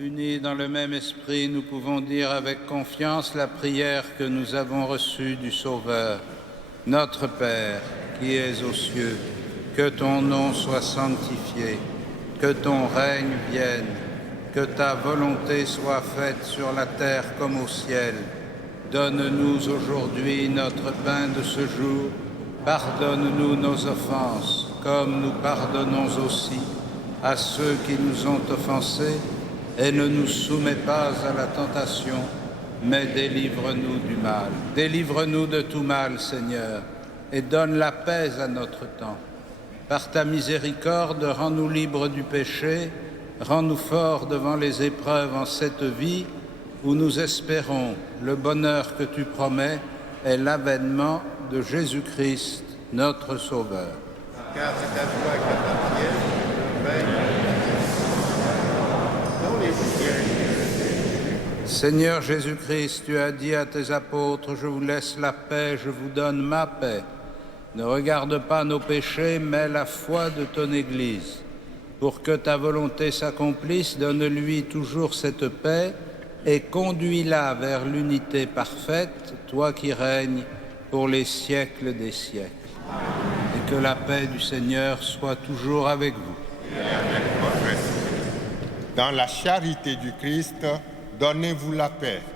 Unis dans le même esprit, nous pouvons dire avec confiance la prière que nous avons reçue du Sauveur. Notre Père, qui es aux cieux, que ton nom soit sanctifié, que ton règne vienne, que ta volonté soit faite sur la terre comme au ciel. Donne-nous aujourd'hui notre pain de ce jour. Pardonne-nous nos offenses, comme nous pardonnons aussi à ceux qui nous ont offensés. Et ne nous soumets pas à la tentation, mais délivre-nous du mal. Délivre-nous de tout mal, Seigneur, et donne la paix à notre temps. Par ta miséricorde, rends-nous libres du péché, rends-nous forts devant les épreuves en cette vie où nous espérons le bonheur que tu promets et l'avènement de Jésus-Christ, notre Sauveur. Car c'est à toi qu'appartiennent le règne. Seigneur Jésus-Christ, tu as dit à tes apôtres, je vous laisse la paix, je vous donne ma paix. Ne regarde pas nos péchés, mais la foi de ton Église. Pour que ta volonté s'accomplisse, donne-lui toujours cette paix et conduis-la vers l'unité parfaite, toi qui règnes pour les siècles des siècles. Et que la paix du Seigneur soit toujours avec vous. Dans la charité du Christ, donnez-vous la paix. Amen.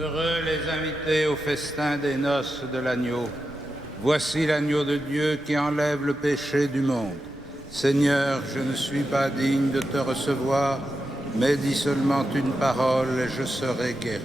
Heureux les invités au festin des noces de l'agneau. Voici l'agneau de Dieu qui enlève le péché du monde. Seigneur, je ne suis pas digne de te recevoir, mais dis seulement une parole et je serai guéri.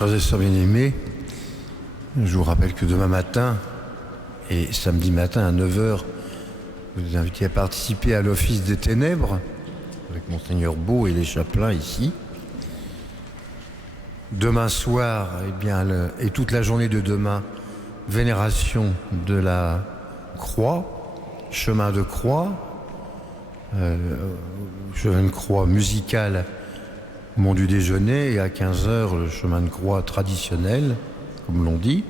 Frères et sœurs bien-aimés, je vous rappelle que demain matin et samedi matin à 9h, vous êtes invités à participer à l'Office des Ténèbres avec Monseigneur Beau et les chapelains ici. Demain soir, et toute la journée de demain, vénération de la croix, chemin de croix, chemin de croix musical au moment du déjeuner, et à 15h, le chemin de croix traditionnel, comme l'on dit.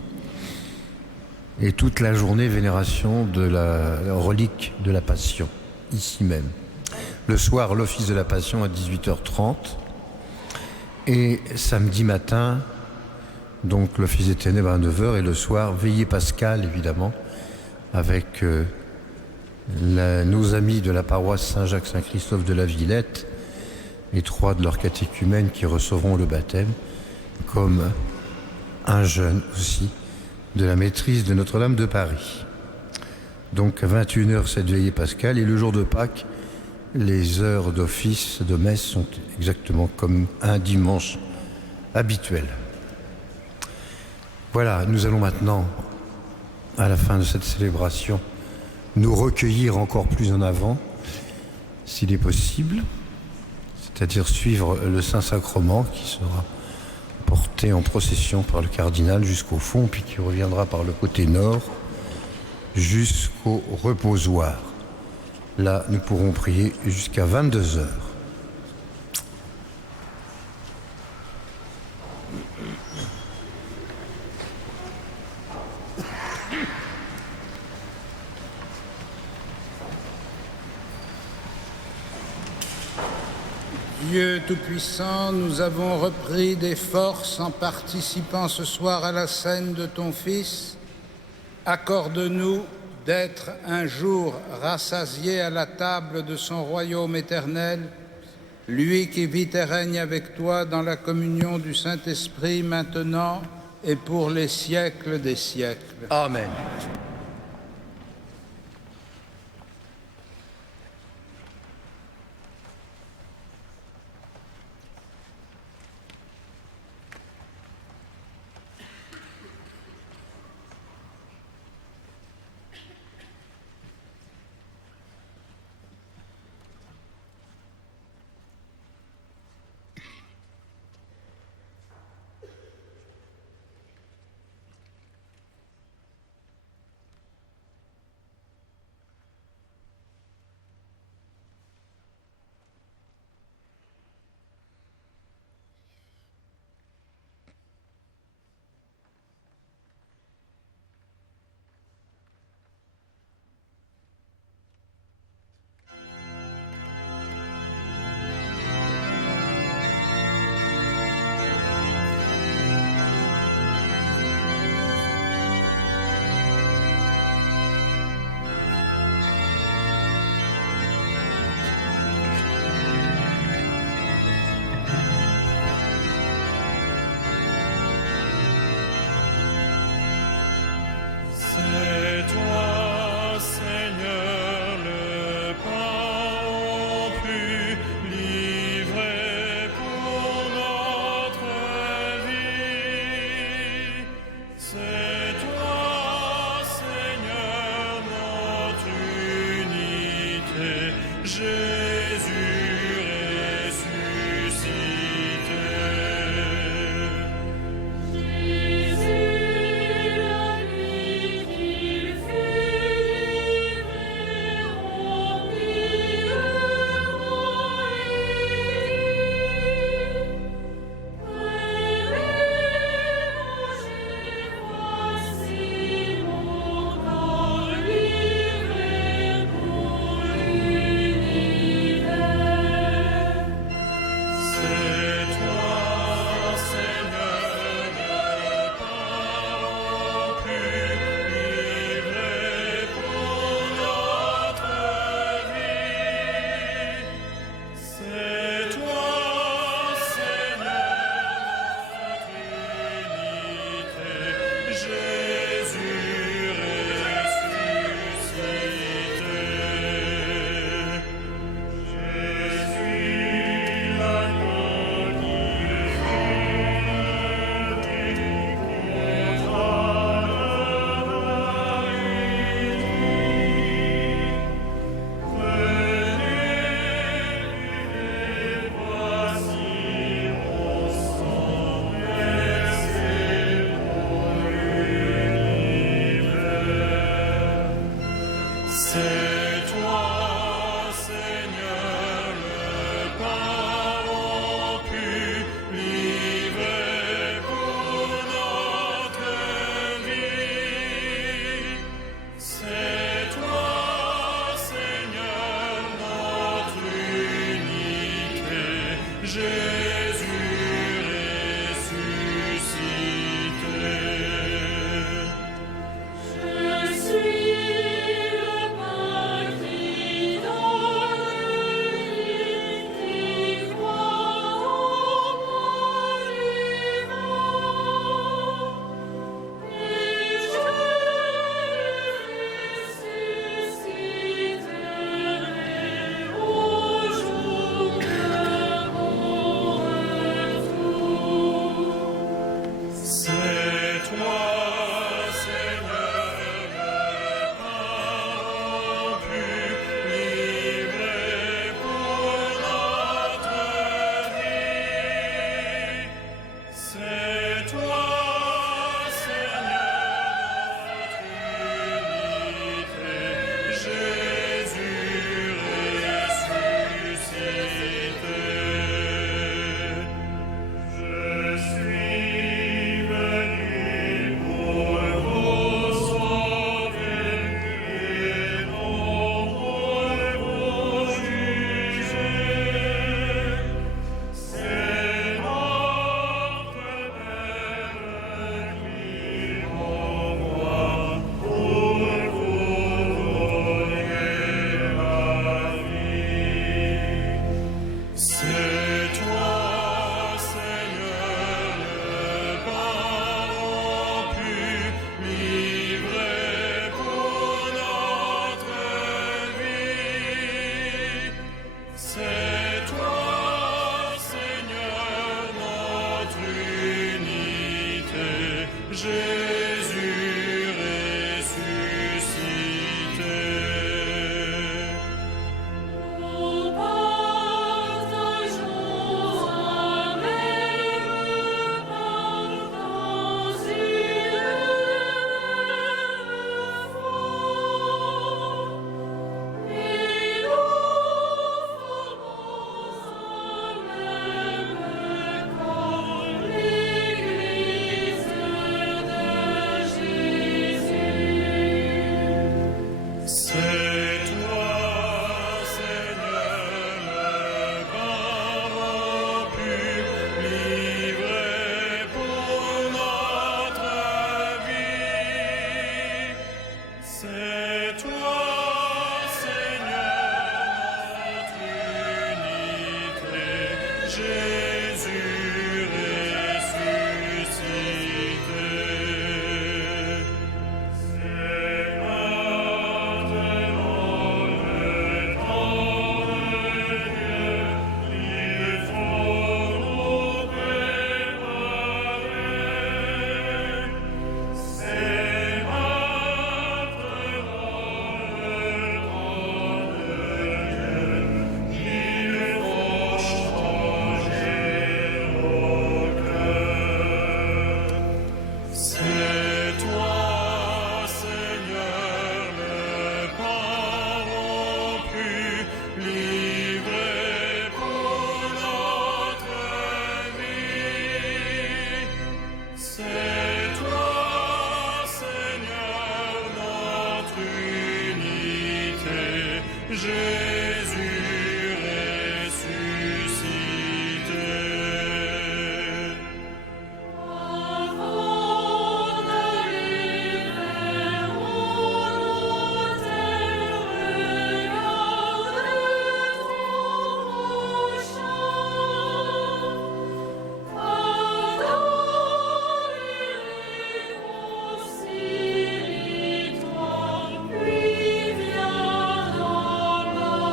Et toute la journée, vénération de la relique de la Passion, ici même. Le soir, l'office de la Passion à 18h30. Et samedi matin, donc l'office des Ténèbres à 9h. Et le soir, veillée pascale, évidemment, avec nos amis de la paroisse Saint-Jacques-Saint-Christophe de la Villette, et 3 de leurs catéchumènes qui recevront le baptême, comme un jeune aussi de la maîtrise de Notre-Dame de Paris. Donc à 21h, cette veillée pascale, et le jour de Pâques, les heures d'office de messe sont exactement comme un dimanche habituel. Voilà, nous allons maintenant, à la fin de cette célébration, nous recueillir encore plus en avant, s'il est possible, c'est-à-dire suivre le Saint-Sacrement qui sera porté en procession par le cardinal jusqu'au fond, puis qui reviendra par le côté nord jusqu'au reposoir. Là, nous pourrons prier jusqu'à 22h. Dieu Tout-Puissant, nous avons repris des forces en participant ce soir à la scène de ton Fils. Accorde-nous d'être un jour rassasiés à la table de son royaume éternel, lui qui vit et règne avec toi dans la communion du Saint-Esprit maintenant et pour les siècles des siècles. Amen. C'est toi, Seigneur, le pain pu livré pour notre vie. C'est toi, Seigneur, notre unité, Jésus ressuscité. C'est toi, Seigneur, le pain rompu, livré pour notre vie. C'est toi, Seigneur, notre unité, Jésus ressuscité. Je suis le pain qui donne vie, qui croit au pain vivant. Et je ressusciterai au jour de mon retour. C'est toi, Seigneur, le pain rompu, livré pour notre vie. C'est toi, Seigneur, notre unité, Jésus ressuscité. Je suis venu pour vous sauver et non pour vous juger. C'est notre Père qui m'envoie pour vous donner la vie. C'est toi, Seigneur, le pain rompu, livré pour notre vie. C'est toi, Seigneur, notre unité, Jésus ressuscité. Nous partageons un même pain dans une même foi, et nous formons un même corps, l'Église de Jésus. C'est toi, Seigneur, le pain rompu, livré pour notre vie. C'est toi, Seigneur, notre unité, Jésus ressuscité. C'est maintenant le temps de Dieu, il faut nous préparer. C'est maintenant le temps de Dieu, il faut changer nos cœurs. C'est toi, Seigneur, le pain rompu, livré pour notre vie. C'est toi, Seigneur, notre unité, Jésus ressuscité. Avant de livrer mon autel, regarde ton prochain. Pardonne les réconcilie-toi, puis viens dans ma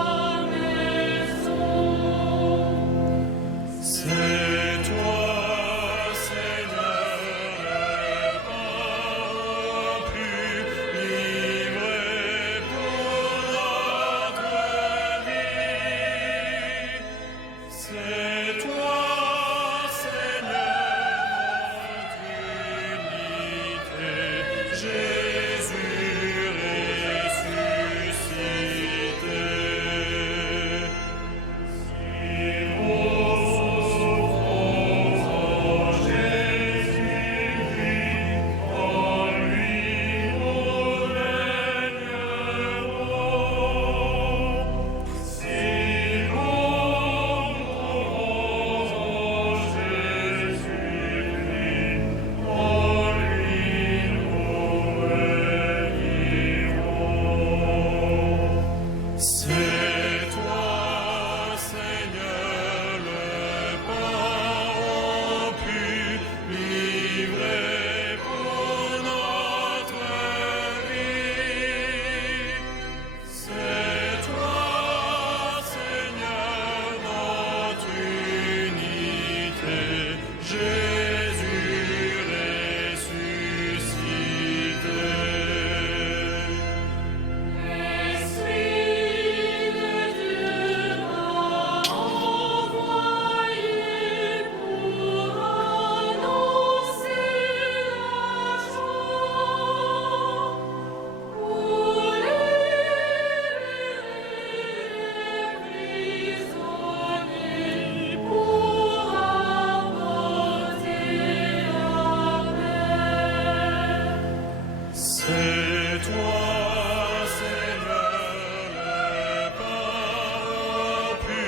C'est toi, Seigneur, le pain pu livrer pour notre vie. C'est toi, Seigneur, notre unité, Jésus ressuscité. Esprit de Dieu m'a envoyé pour annoncer la joie, pour libérer les prisonniers, pour apporter la paix. C'est toi, Seigneur, le pain pu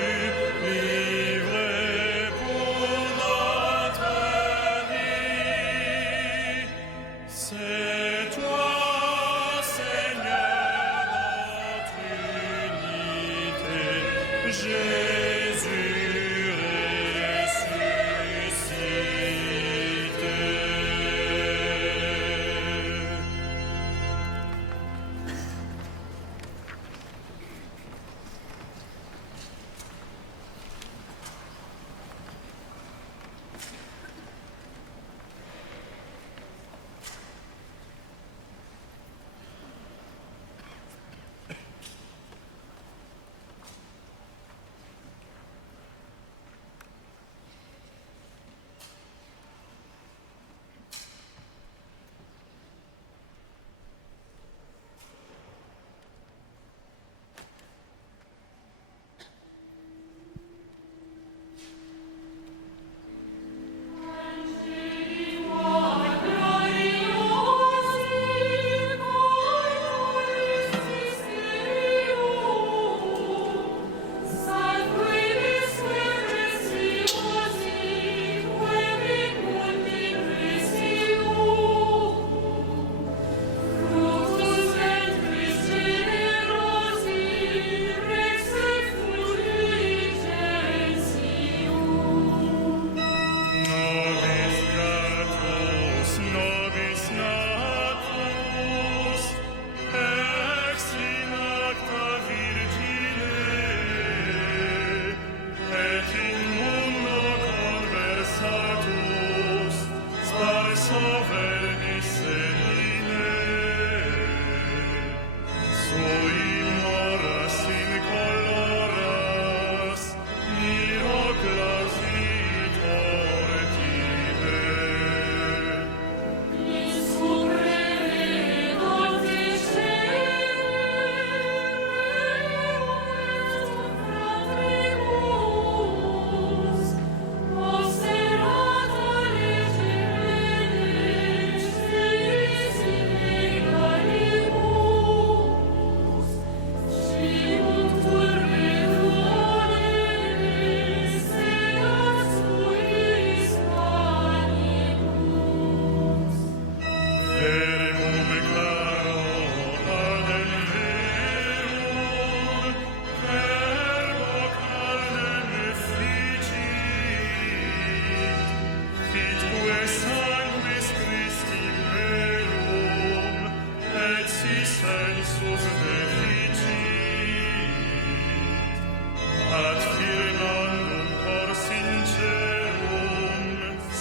livrer pour notre vie. C'est toi, Seigneur, notre unité, Jésus ressuscité. Nobis natus, ex in acta Virgine, et in mundo conversatus, sparso verbis seline, sui moras incoloras, miraclas tortide. Verbum claro ad verum, verbo carnem efficit, fitque sanguis Christi verum, et si sensus deficit, ad firmandum cor sincerum,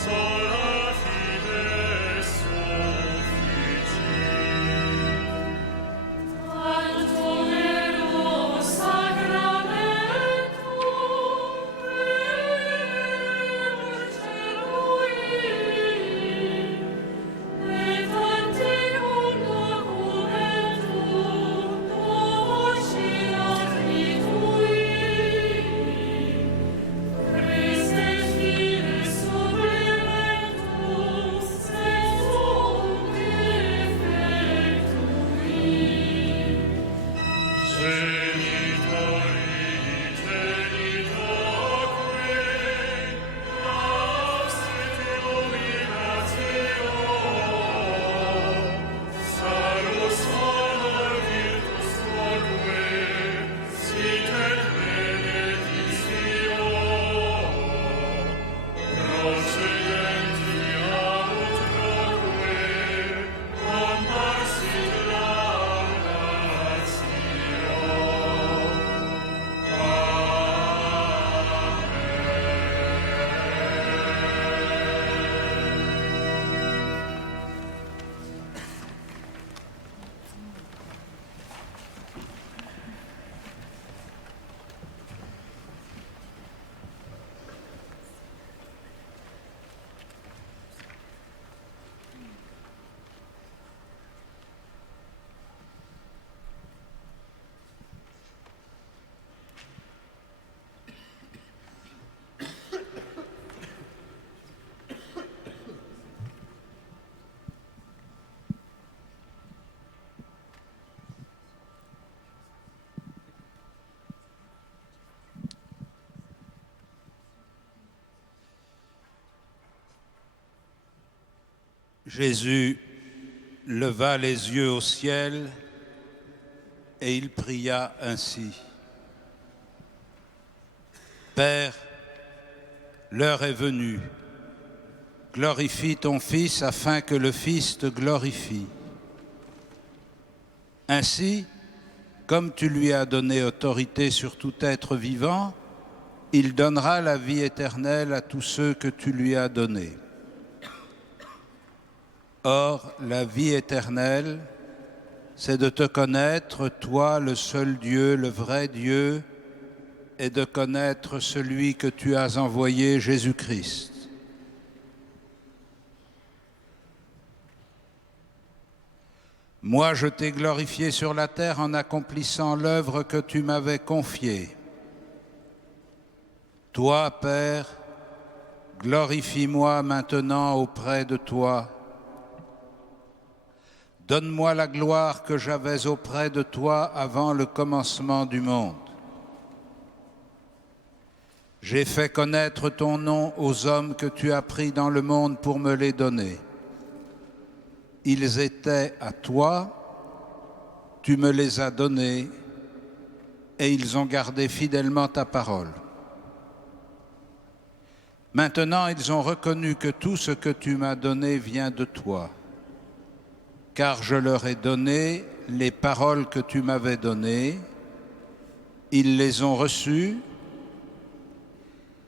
sola fides sufficit. Tanto vero sacramentum verum celui, et anticum documentum noci Jésus leva les yeux au ciel et il pria ainsi. Père, l'heure est venue. Glorifie ton Fils afin que le Fils te glorifie. Ainsi, comme tu lui as donné autorité sur tout être vivant, il donnera la vie éternelle à tous ceux que tu lui as donnés. Or, la vie éternelle, c'est de te connaître, toi, le seul Dieu, le vrai Dieu, et de connaître celui que tu as envoyé, Jésus-Christ. Moi, je t'ai glorifié sur la terre en accomplissant l'œuvre que tu m'avais confiée. Toi, Père, glorifie-moi maintenant auprès de toi. Donne-moi la gloire que j'avais auprès de toi avant le commencement du monde. J'ai fait connaître ton nom aux hommes que tu as pris dans le monde pour me les donner. Ils étaient à toi, tu me les as donnés, et ils ont gardé fidèlement ta parole. Maintenant, ils ont reconnu que tout ce que tu m'as donné vient de toi, car je leur ai donné les paroles que tu m'avais données, ils les ont reçues,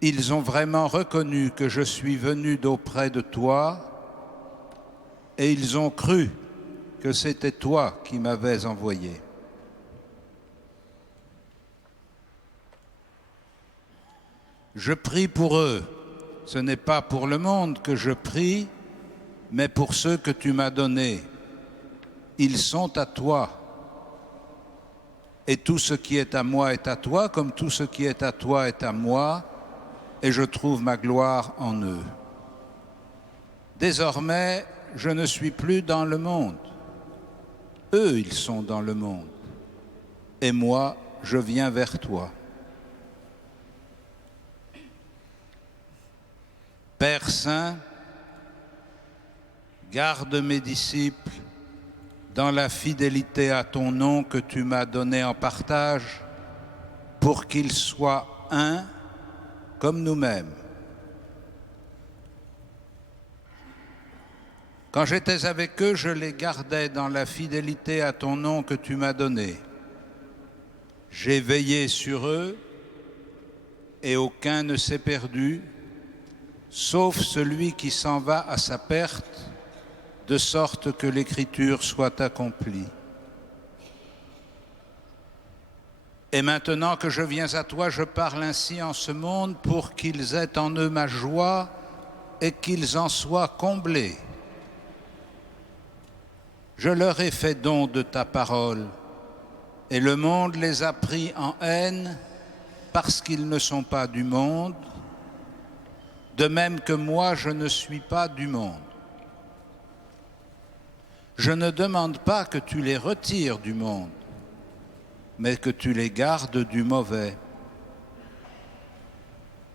ils ont vraiment reconnu que je suis venu d'auprès de toi, et ils ont cru que c'était toi qui m'avais envoyé. Je prie pour eux. Ce n'est pas pour le monde que je prie, mais pour ceux que tu m'as donnés. Ils sont à toi. Et tout ce qui est à moi est à toi, comme tout ce qui est à toi est à moi, et je trouve ma gloire en eux. Désormais, je ne suis plus dans le monde. Eux, ils sont dans le monde. Et moi, je viens vers toi. Père Saint, garde mes disciples dans la fidélité à ton nom que tu m'as donné en partage, pour qu'ils soient un comme nous-mêmes. Quand j'étais avec eux, je les gardais dans la fidélité à ton nom que tu m'as donné. J'ai veillé sur eux et aucun ne s'est perdu, sauf celui qui s'en va à sa perte, de sorte que l'Écriture soit accomplie. Et maintenant que je viens à toi, je parle ainsi en ce monde pour qu'ils aient en eux ma joie et qu'ils en soient comblés. Je leur ai fait don de ta parole, et le monde les a pris en haine parce qu'ils ne sont pas du monde, de même que moi je ne suis pas du monde. Je ne demande pas que tu les retires du monde, mais que tu les gardes du mauvais.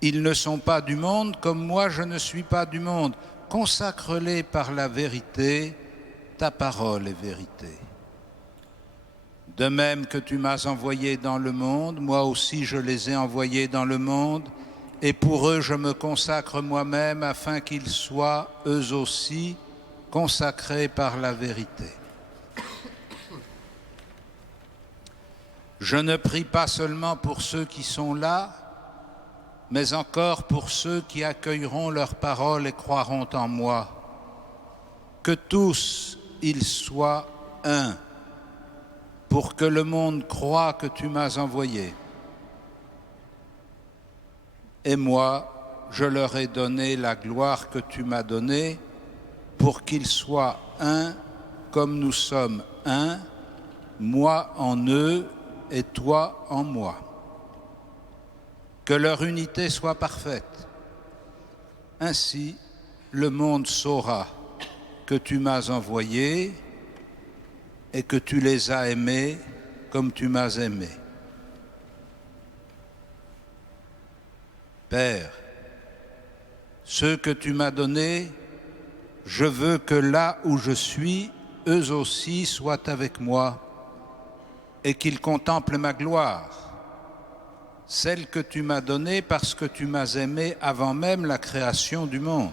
Ils ne sont pas du monde comme moi je ne suis pas du monde. Consacre-les par la vérité, ta parole est vérité. De même que tu m'as envoyé dans le monde, moi aussi je les ai envoyés dans le monde, et pour eux je me consacre moi-même afin qu'ils soient, eux aussi, consacrés par la vérité. Je ne prie pas seulement pour ceux qui sont là, mais encore pour ceux qui accueilleront leurs paroles et croiront en moi. Que tous ils soient un, pour que le monde croie que tu m'as envoyé. Et moi, je leur ai donné la gloire que tu m'as donnée, pour qu'ils soient un comme nous sommes un, moi en eux et toi en moi. Que leur unité soit parfaite. Ainsi, le monde saura que tu m'as envoyé et que tu les as aimés comme tu m'as aimé. Père, ceux que tu m'as donnés, Je veux que là où je suis, eux aussi soient avec moi et qu'ils contemplent ma gloire, celle que tu m'as donnée parce que tu m'as aimé avant même la création du monde.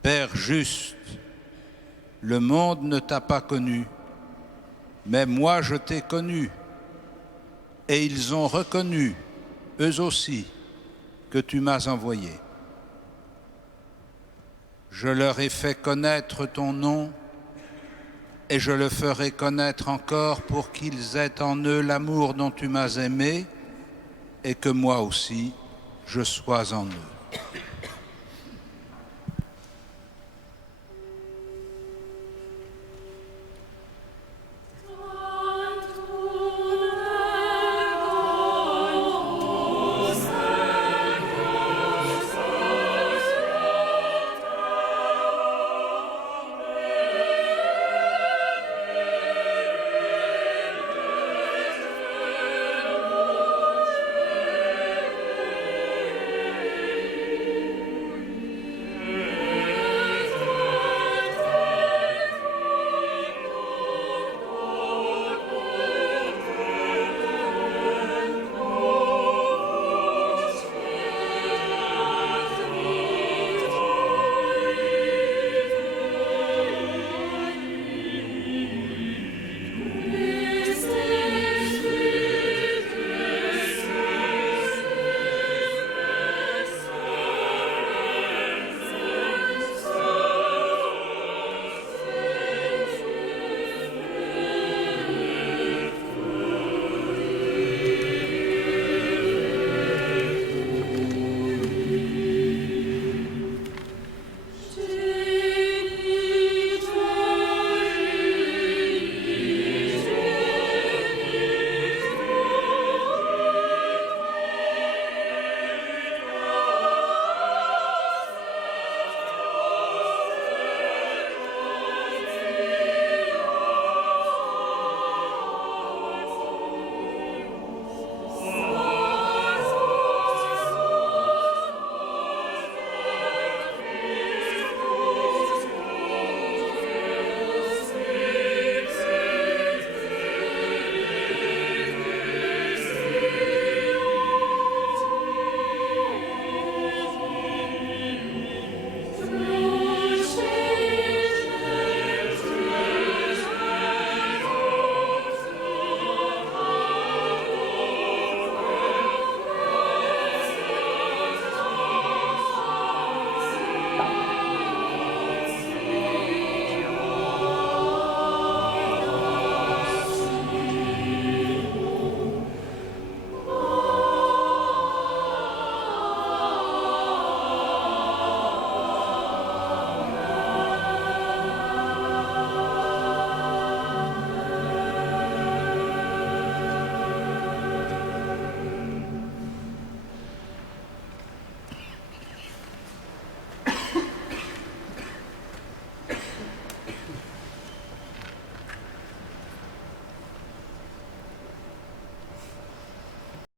Père juste, le monde ne t'a pas connu, mais moi je t'ai connu, et ils ont reconnu, eux aussi, que tu m'as envoyé. Je leur ai fait connaître ton nom, et je le ferai connaître encore pour qu'ils aient en eux l'amour dont tu m'as aimé, et que moi aussi je sois en eux.